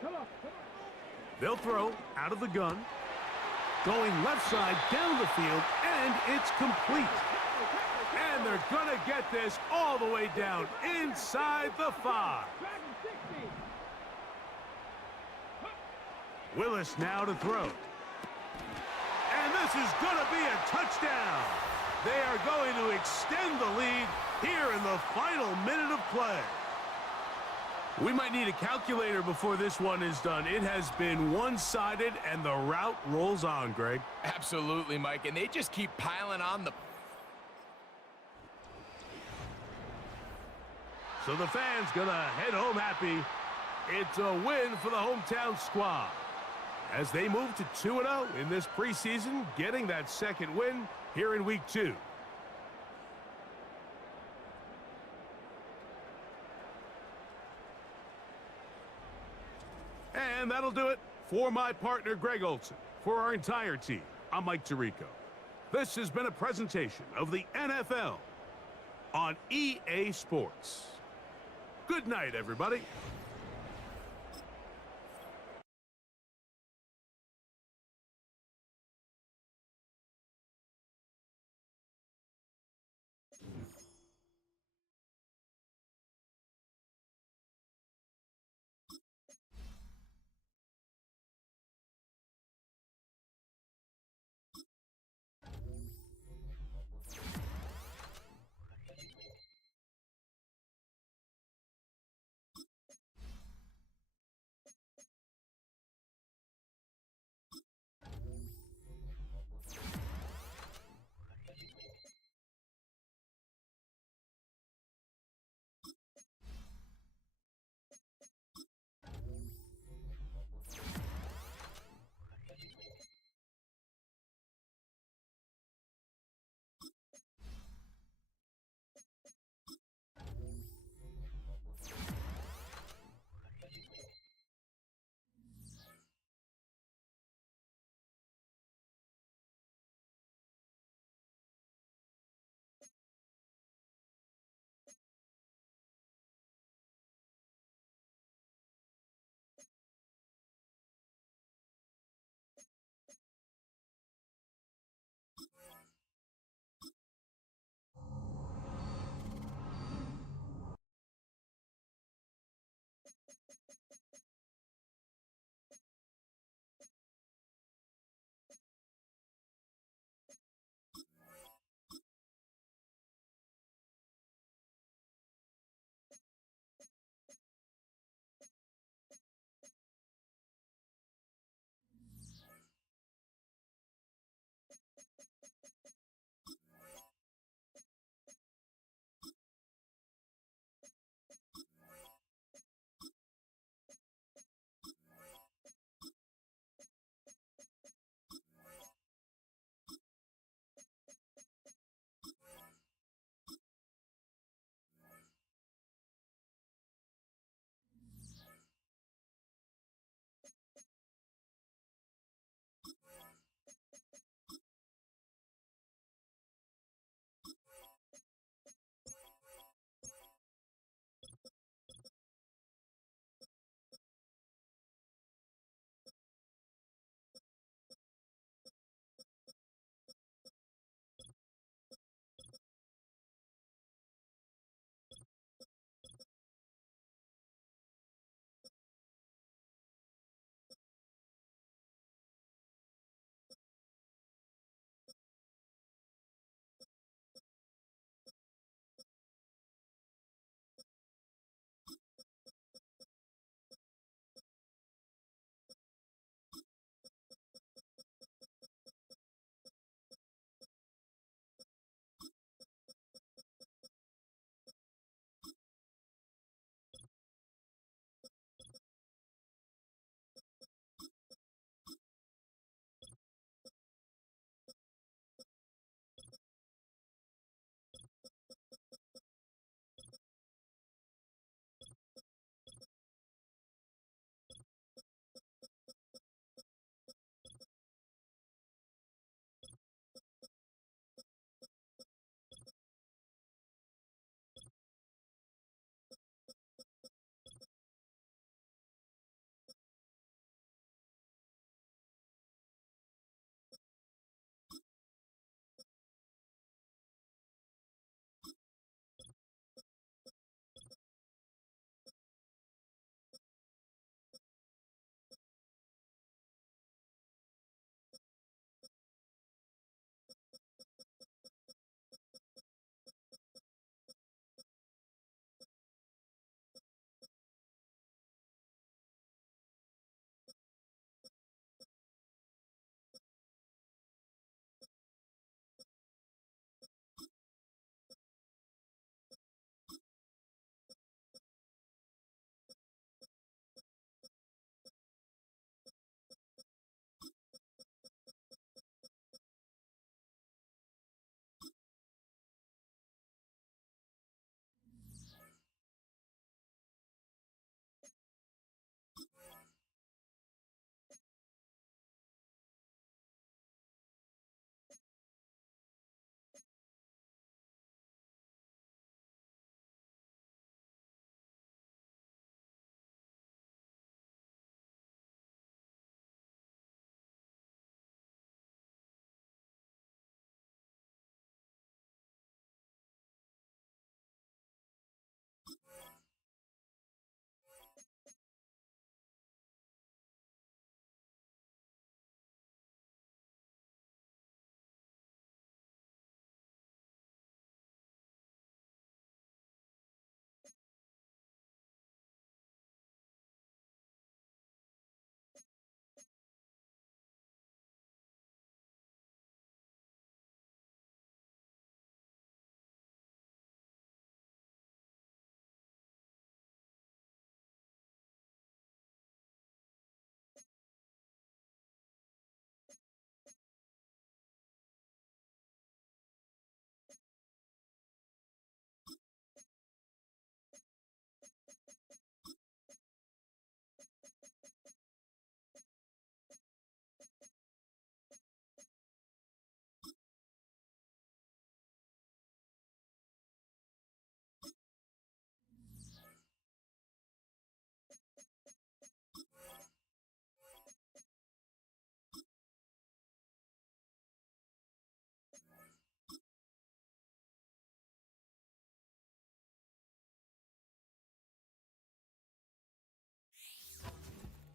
Come on. Come on. They'll throw out of the gun. Going left side down the field, and it's complete. And they're going to get this all the way down inside the 5. Dragon 60. Willis now to throw. And this is going to be a touchdown. They are going to extend the lead here in the final minute of play. We might need a calculator before this one is done. It has been one-sided, and the route rolls on, Greg. Absolutely, Mike, and they just keep piling on the... So the fans gonna head home happy. It's a win for the hometown squad as they move to 2-0 in this preseason, getting that second win here in week 2. And that'll do it for my partner, Greg Olson. For our entire team, I'm Mike Tirico. This has been a presentation of the NFL on EA Sports. Good night, everybody.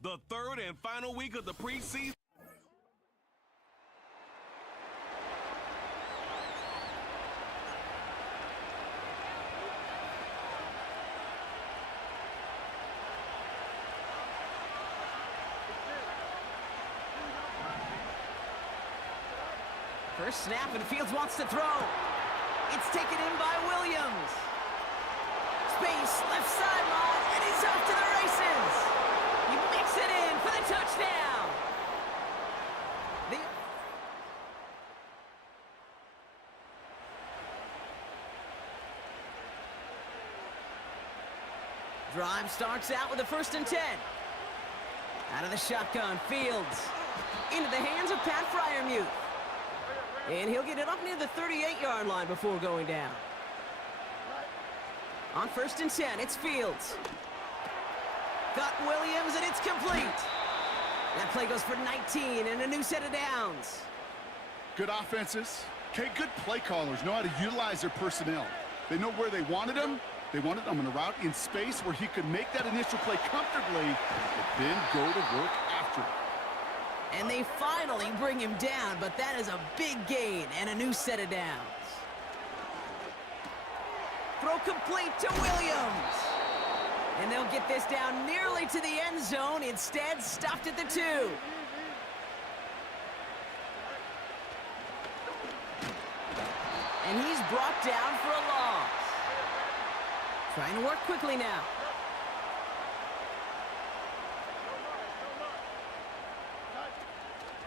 the third and final week of the preseason. First snap, and Fields wants to throw. It's taken in by Williams. Space, left sideline, and he's off to the races. He makes it in for the touchdown. Drive starts out with a 1st and 10. Out of the shotgun, Fields. Into the hands of Pat Freiermuth. And he'll get it up near the 38-yard line before going down. On 1st and 10, it's Fields. Got Williams, and it's complete. That play goes for 19 and a new set of downs. Good offenses. Okay, good play callers know how to utilize their personnel. They know where they wanted him. They wanted him in a route in space where he could make that initial play comfortably, but then go to work after it. And they finally bring him down, but that is a big gain and a new set of downs. Throw complete to Williams. And they'll get this down nearly to the end zone, instead stopped at the 2. And he's brought down for a loss. Trying to work quickly now.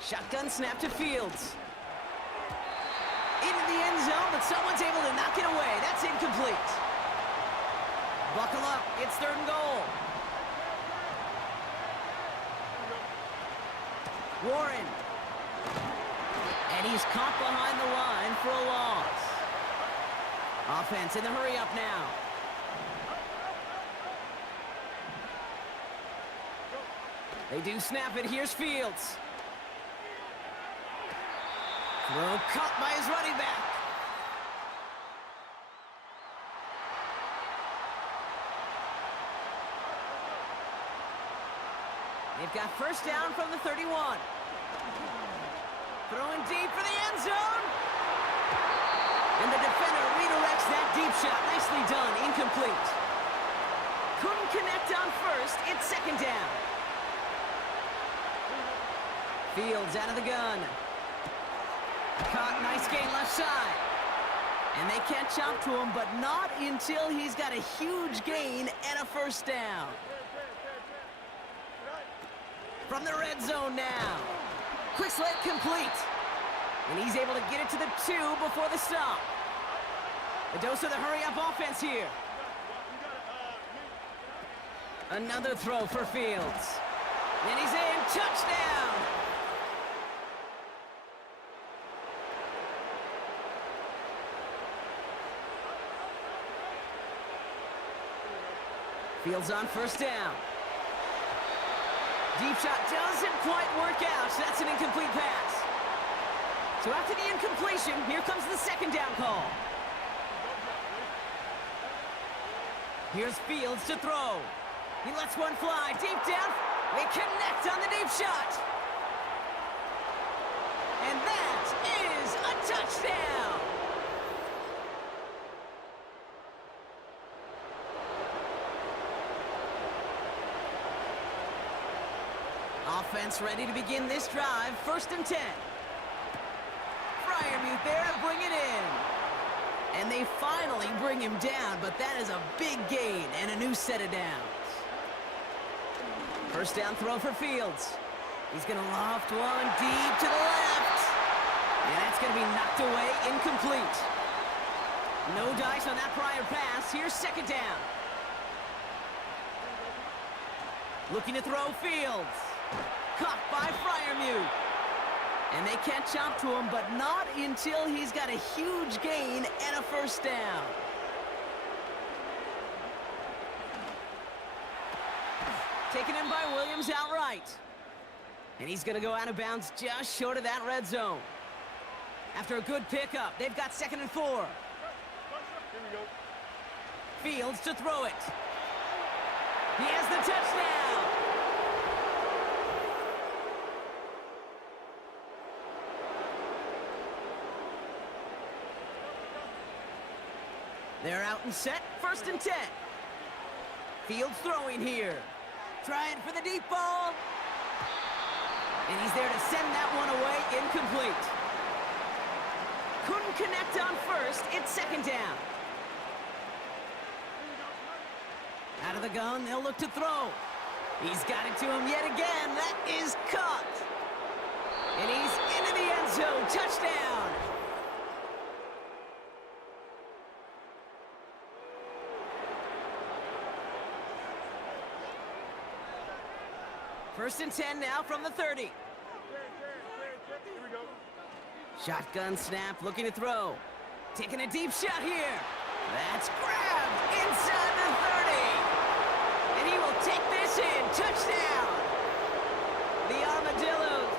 Shotgun snap to Fields. Into the end zone, but someone's able to knock it away. That's incomplete. Buckle up. It's 3rd and goal. Warren. And he's caught behind the line for a loss. Offense in the hurry up now. They do snap it. Here's Fields. Throw caught by his running back. They've got 1st down from the 31. Throwing deep for the end zone. And the defender redirects that deep shot. Nicely done. Incomplete. Couldn't connect on 1st. It's 2nd down. Fields out of the gun. Caught, nice gain left side. And they catch up to him, but not until he's got a huge gain and a 1st down. From the red zone now. Quick slant complete. And he's able to get it to the 2 before the stop. A dose of the hurry-up offense here. Another throw for Fields. And he's in. Touchdown! Fields on 1st down. Deep shot doesn't quite work out, so that's an incomplete pass. So after the incompletion, here comes the 2nd down call. Here's Fields to throw. He lets one fly deep down. They connect on the deep shot. And that is a touchdown. Offense ready to begin this drive. 1st and 10. Freiermuth there to bring it in. And they finally bring him down, but that is a big gain and a new set of downs. 1st down throw for Fields. He's going to loft one deep to the left. And that's going to be knocked away, incomplete. No dice on that prior pass. Here's 2nd down. Looking to throw Fields. Caught by Freiermuth. And they catch up to him, but not until he's got a huge gain and a 1st down. Taken in by Williams outright. And he's going to go out of bounds just short of that red zone. After a good pickup, they've got 2nd and 4. Here we go. Fields to throw it. He has the touchdown. They're out and set, 1st and 10. Fields throwing here. Trying for the deep ball. And he's there to send that one away, incomplete. Couldn't connect on 1st, it's 2nd down. Out of the gun, they'll look to throw. He's got it to him yet again. That is caught. And he's into the end zone. Touchdown. First and 10 now from the 30. Here we go. Shotgun snap, looking to throw. Taking a deep shot here. That's grabbed inside the 30. And he will take this in. Touchdown. The Armadillos.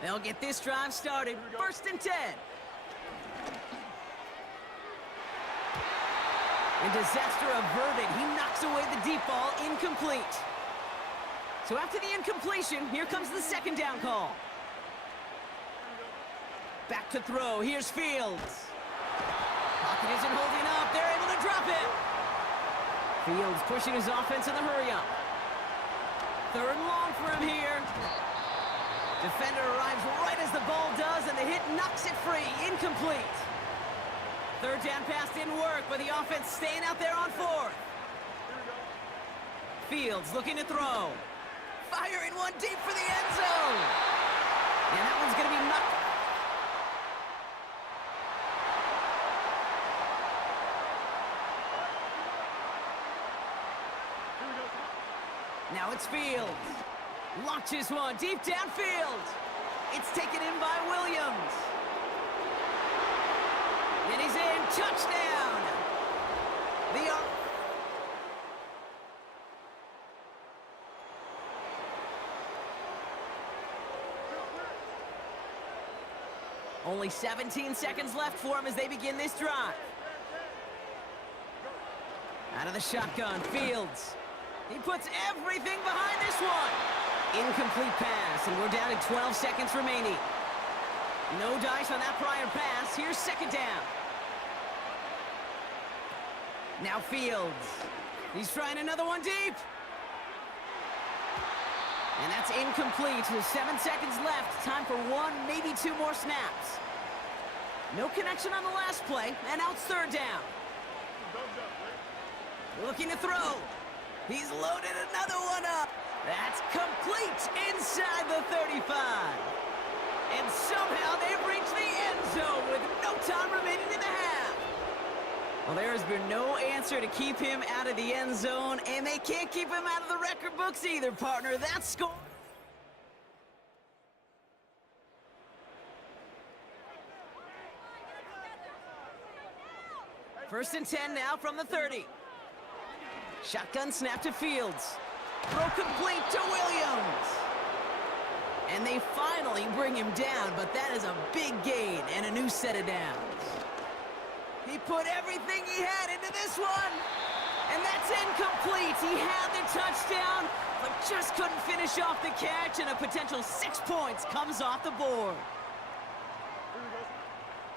They'll get this drive started. 1st and 10. And disaster averted. He knocks away the deep ball, incomplete. So after the incompletion, here comes the 2nd down call. Back to throw. Here's Fields. Pocket isn't holding up. They're able to drop it. Fields pushing his offense in the hurry-up. 3rd and long for him here. Defender arrives right as the ball does, and the hit knocks it free. Incomplete. 3rd down pass didn't work, but the offense staying out there on 4th. Fields looking to throw. Firing one deep for the end zone. And that one's going to be knocked. Now it's Fields. Launches one deep downfield. It's taken in by Williams. And he's in. Touchdown. Only 17 seconds left for him as they begin this drive. Out of the shotgun, Fields. He puts everything behind this one. Incomplete pass, and we're down to 12 seconds remaining. No dice on that prior pass. Here's 2nd down. Now Fields. He's trying another one deep. And that's incomplete. 7 seconds left. Time for 1, maybe 2 more snaps. No connection on the last play, and now it's 3rd down. Looking to throw. He's loaded another one up. That's complete inside the 35. And somehow they've reached the end zone with no time remaining in the half. Well, there has been no answer to keep him out of the end zone, and they can't keep him out of the record books either, partner. That score. First and 10 now from the 30. Shotgun snap to Fields. Throw complete to Williams. And they finally bring him down, but that is a big gain and a new set of downs. He put everything he had into this one, and that's incomplete. He had the touchdown, but just couldn't finish off the catch, and a potential 6 points comes off the board.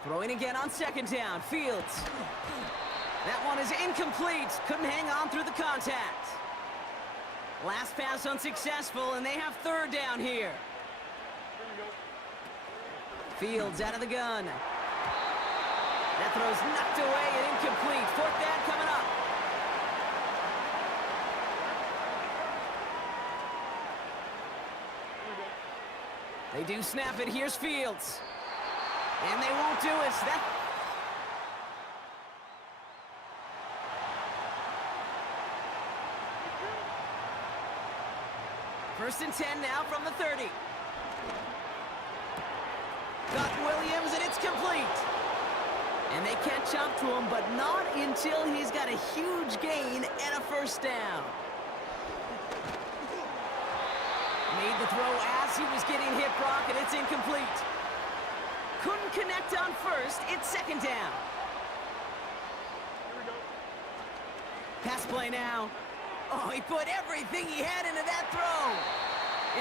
Throwing again on 2nd down, Fields. That one is incomplete. Couldn't hang on through the contact. Last pass unsuccessful, and they have 3rd down here. Fields out of the gun. That throw's knocked away and incomplete. 4th down coming up. They do snap it. Here's Fields. And they won't do it. First and 10 now from the 30. Got Williams, and it's complete. And they catch up to him, but not until he's got a huge gain and a 1st down. Made the throw as he was getting hit, Brock, and it's incomplete. Couldn't connect on 1st. It's 2nd down. Pass play now. Oh, he put everything he had into that throw.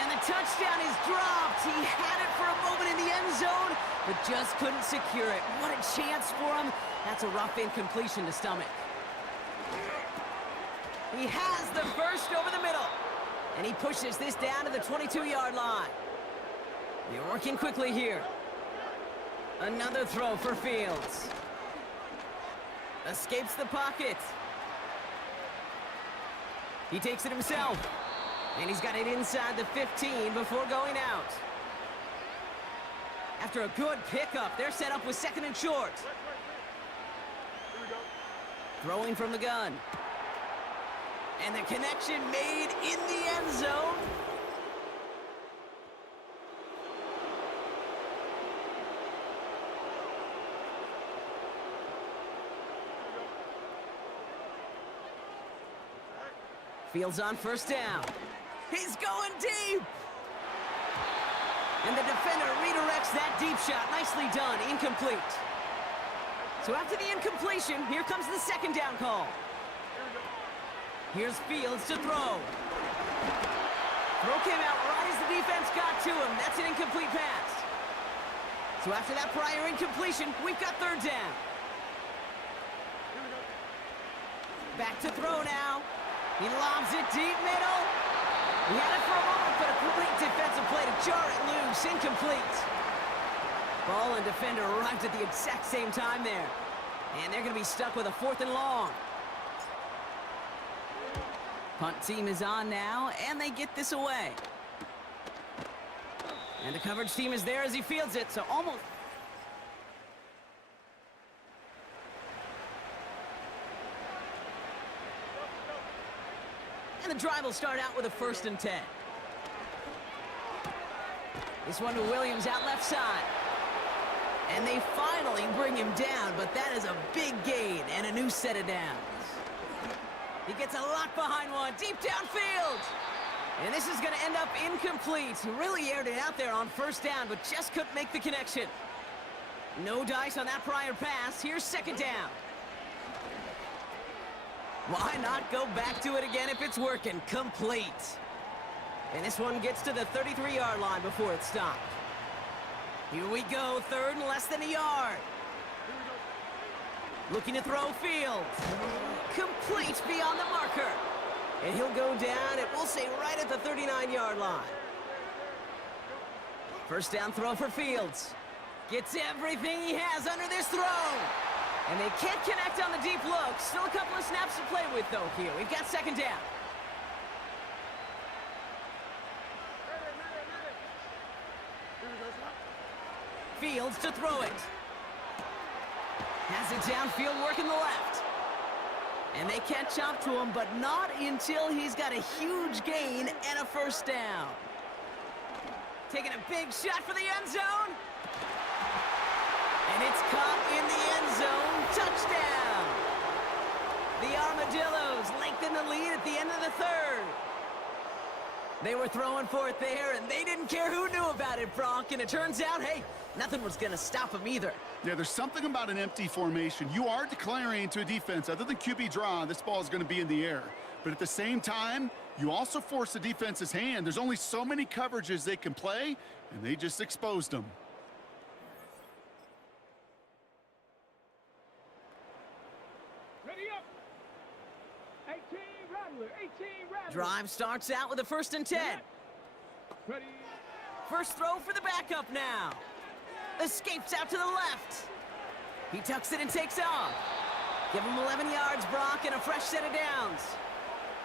And the touchdown. touchdown is dropped. He had it for a moment in the end zone, but just couldn't secure it. What a chance for him. That's a rough incompletion to stomach. He has the first over the middle, and he pushes this down to the 22-yard line. They're working quickly here. Another throw for Fields. Escapes the pocket. He takes it himself. And he's got it inside the 15 before going out. After a good pickup, they're set up with 2nd and short. Throwing from the gun. And the connection made in the end zone. Fields on first down. He's going deep. And the defender redirects that deep shot. Nicely done. Incomplete. So after the incompletion, here comes the 2nd down call. Here's Fields to throw. Throw came out right as the defense got to him. That's an incomplete pass. So after that prior incompletion, we've got 3rd down. Back to throw now. He lobs it deep middle. He had it for a moment, but a great defensive play to jar it loose. Incomplete. Ball and defender arrived at the exact same time there. And they're going to be stuck with a 4th and long. Punt team is on now, and they get this away. And the coverage team is there as he fields it, so almost... And the drive will start out with a 1st and 10. This one to Williams out left side. And they finally bring him down, but that is a big gain and a new set of downs. He gets a lot behind one, deep downfield. And this is going to end up incomplete. He really aired it out there on first down, but just couldn't make the connection. No dice on that prior pass. Here's 2nd down. Why not go back to it again if it's working? Complete. And this one gets to the 33-yard line before it's stopped. Here we go, 3rd and less than a yard. Looking to throw Fields. Complete beyond the marker. And he'll go down, and we'll say right at the 39-yard line. First down throw for Fields. Gets everything he has under this throw. And they can't connect on the deep look. Still a couple of snaps to play with, though, here. We've got 2nd down. Fields to throw it. Has it downfield, working the left. And they catch up to him, but not until he's got a huge gain and a 1st down. Taking a big shot for the end zone. And it's caught in the end zone. Touchdown! The Armadillos lengthen the lead at the end of the 3rd. They were throwing for it there, and they didn't care who knew about it, Bronk. And it turns out, hey, nothing was going to stop them either. Yeah, there's something about an empty formation. You are declaring to a defense, other than QB draw, this ball is going to be in the air. But at the same time, you also force the defense's hand. There's only so many coverages they can play, and they just exposed them. Ready up. 18 Rattler. 18 Rattler. Drive starts out with a 1st and 10. Ready. First throw for the backup now. Escapes out to the left. He tucks it and takes off. Give him 11 yards, Brock, and a fresh set of downs.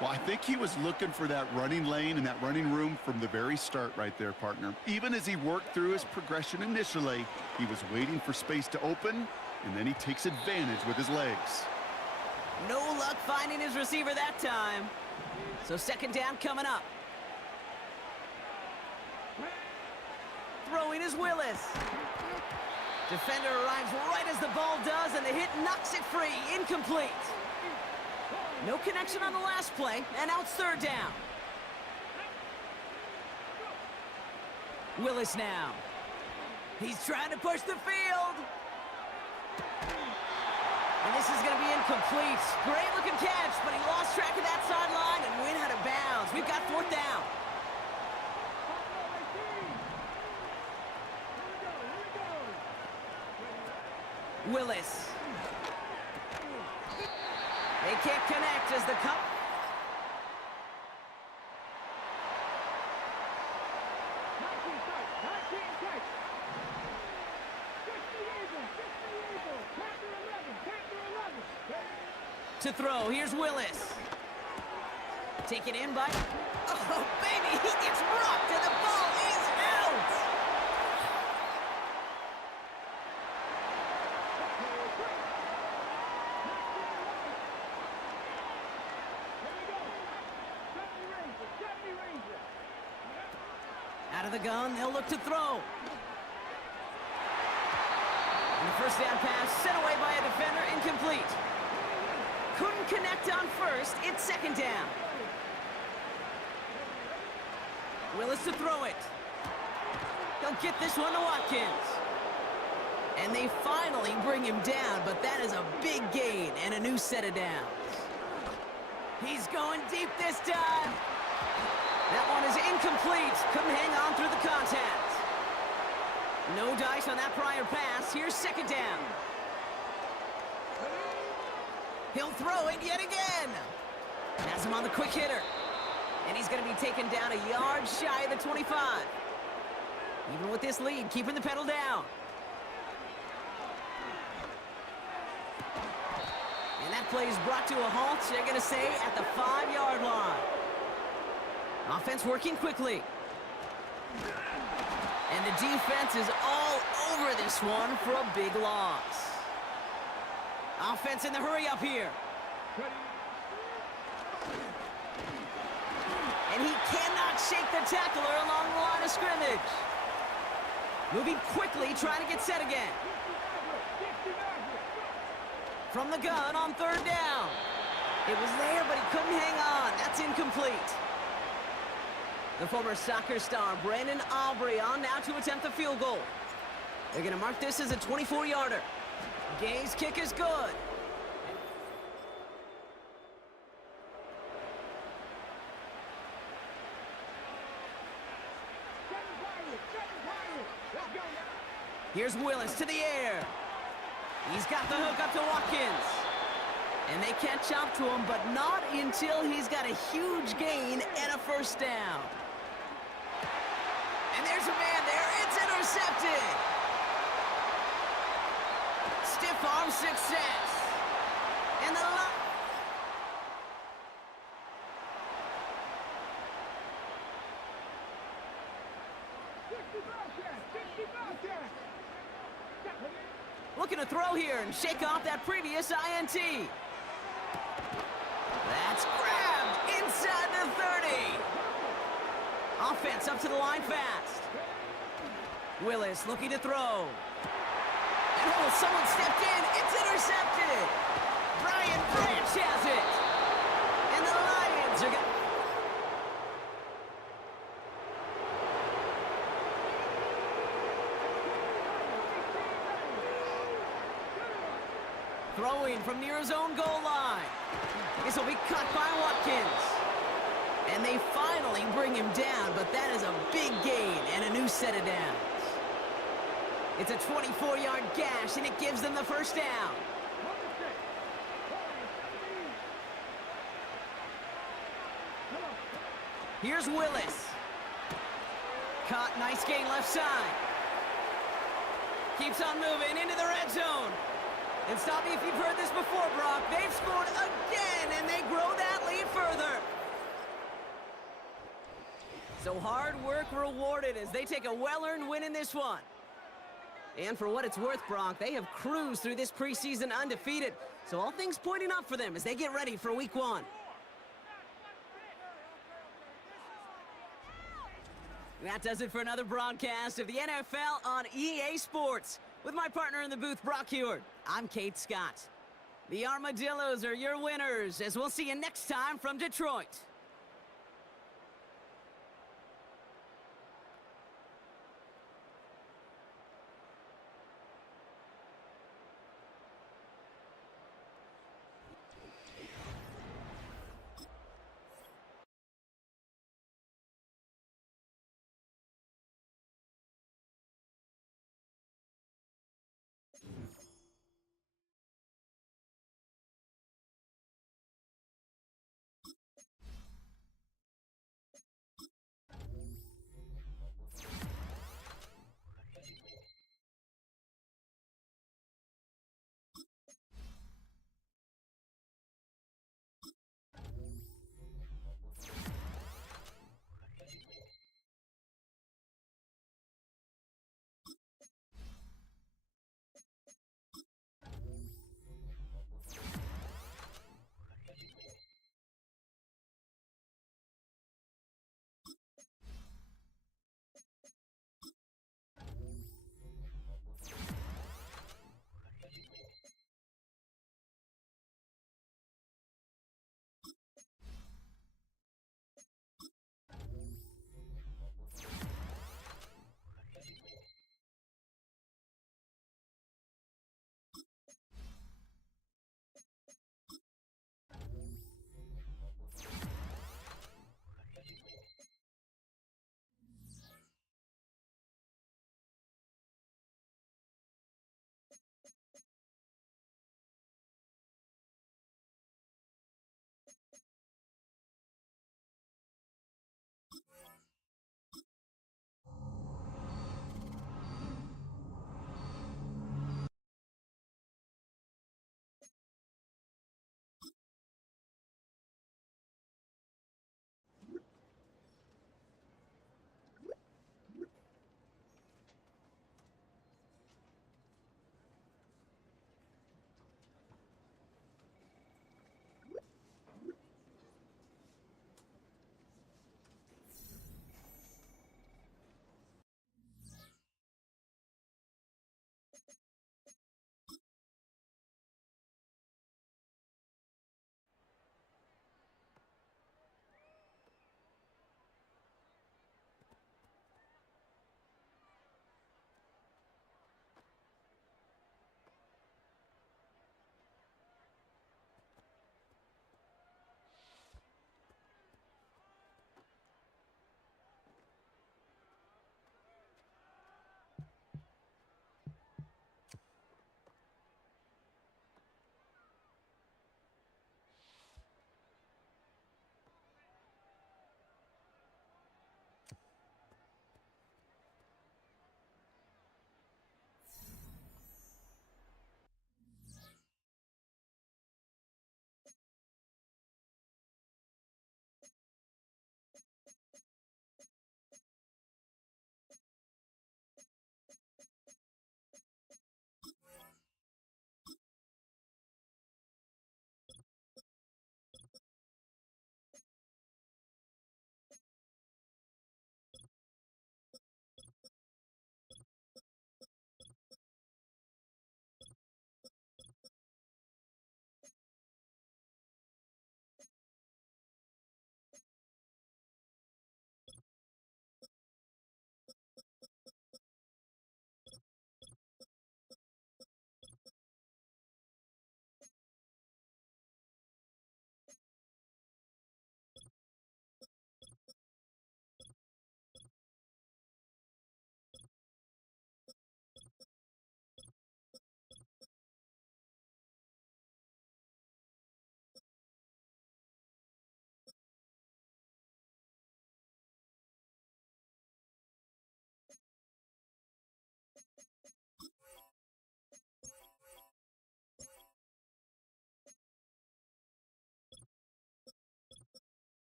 Well, I think he was looking for that running lane and that running room from the very start right there, partner. Even as he worked through his progression initially, he was waiting for space to open, and then he takes advantage with his legs. No luck finding his receiver that time. So 2nd down coming up. Throwing is Willis. Defender arrives right as the ball does, and the hit knocks it free. Incomplete. No connection on the last play, and now it's 3rd down. Willis now. He's trying to push the field. And this is going to be incomplete. Great looking catch, but he lost track of that sideline and went out of bounds. We've got 4th down. Willis. They can't connect as the cup. To throw, here's Willis. Taken in by... Oh, baby, he gets rocked and the ball is out! Out of the gun, they'll look to throw. And the first down pass sent away by a defender, incomplete. Couldn't connect on first, it's second down. Willis to throw it. He'll get this one to Watkins. And they finally bring him down, but that is a big gain and a new set of downs. He's going deep this time. That one is incomplete. Couldn't hang on through the contact. No dice on that prior pass. Here's second down. He'll throw it yet again. Has him on the quick hitter. And he's going to be taken down a yard shy of the 25. Even with this lead, keeping the pedal down. And that play is brought to a halt, they're going to say, at the 5-yard line. Offense working quickly. And the defense is all over this one for a big loss. Offense in the hurry up here. And he cannot shake the tackler along the line of scrimmage. Moving quickly, trying to get set again. From the gun on third down. It was there, but he couldn't hang on. That's incomplete. The former soccer star, Brandon Aubrey, on now to attempt the field goal. They're going to mark this as a 24-yarder. Gay's kick is good. Here's Willis to the air. He's got the hook up to Watkins. And they catch up to him, but not until he's got a huge gain and a first down. And there's a man there. It's intercepted. Stiff arm success. And the looking to throw here and shake off that previous INT. That's grabbed inside the 30. Offense up to the line fast. Willis looking to throw. And oh, someone stepped in. It's intercepted. Brian Branch has it. And the Lions are going. Throwing from near his own goal line. This will be cut by Watkins. And they finally bring him down, but that is a big gain and a new set of downs. It's a 24-yard gash, and it gives them the first down. Here's Willis. Caught, nice gain left side. Keeps on moving into the red zone. And stop me if you've heard this before, Brock. They've scored again, and they grow that lead further. So hard work rewarded as they take a well-earned win in this one. And for what it's worth, Brock, they have cruised through this preseason undefeated. So all things pointing up for them as they get ready for week 1. That does it for another broadcast of the NFL on EA Sports. With my partner in the booth, Brock Heward, I'm Kate Scott. The Armadillos are your winners, as we'll see you next time from Detroit.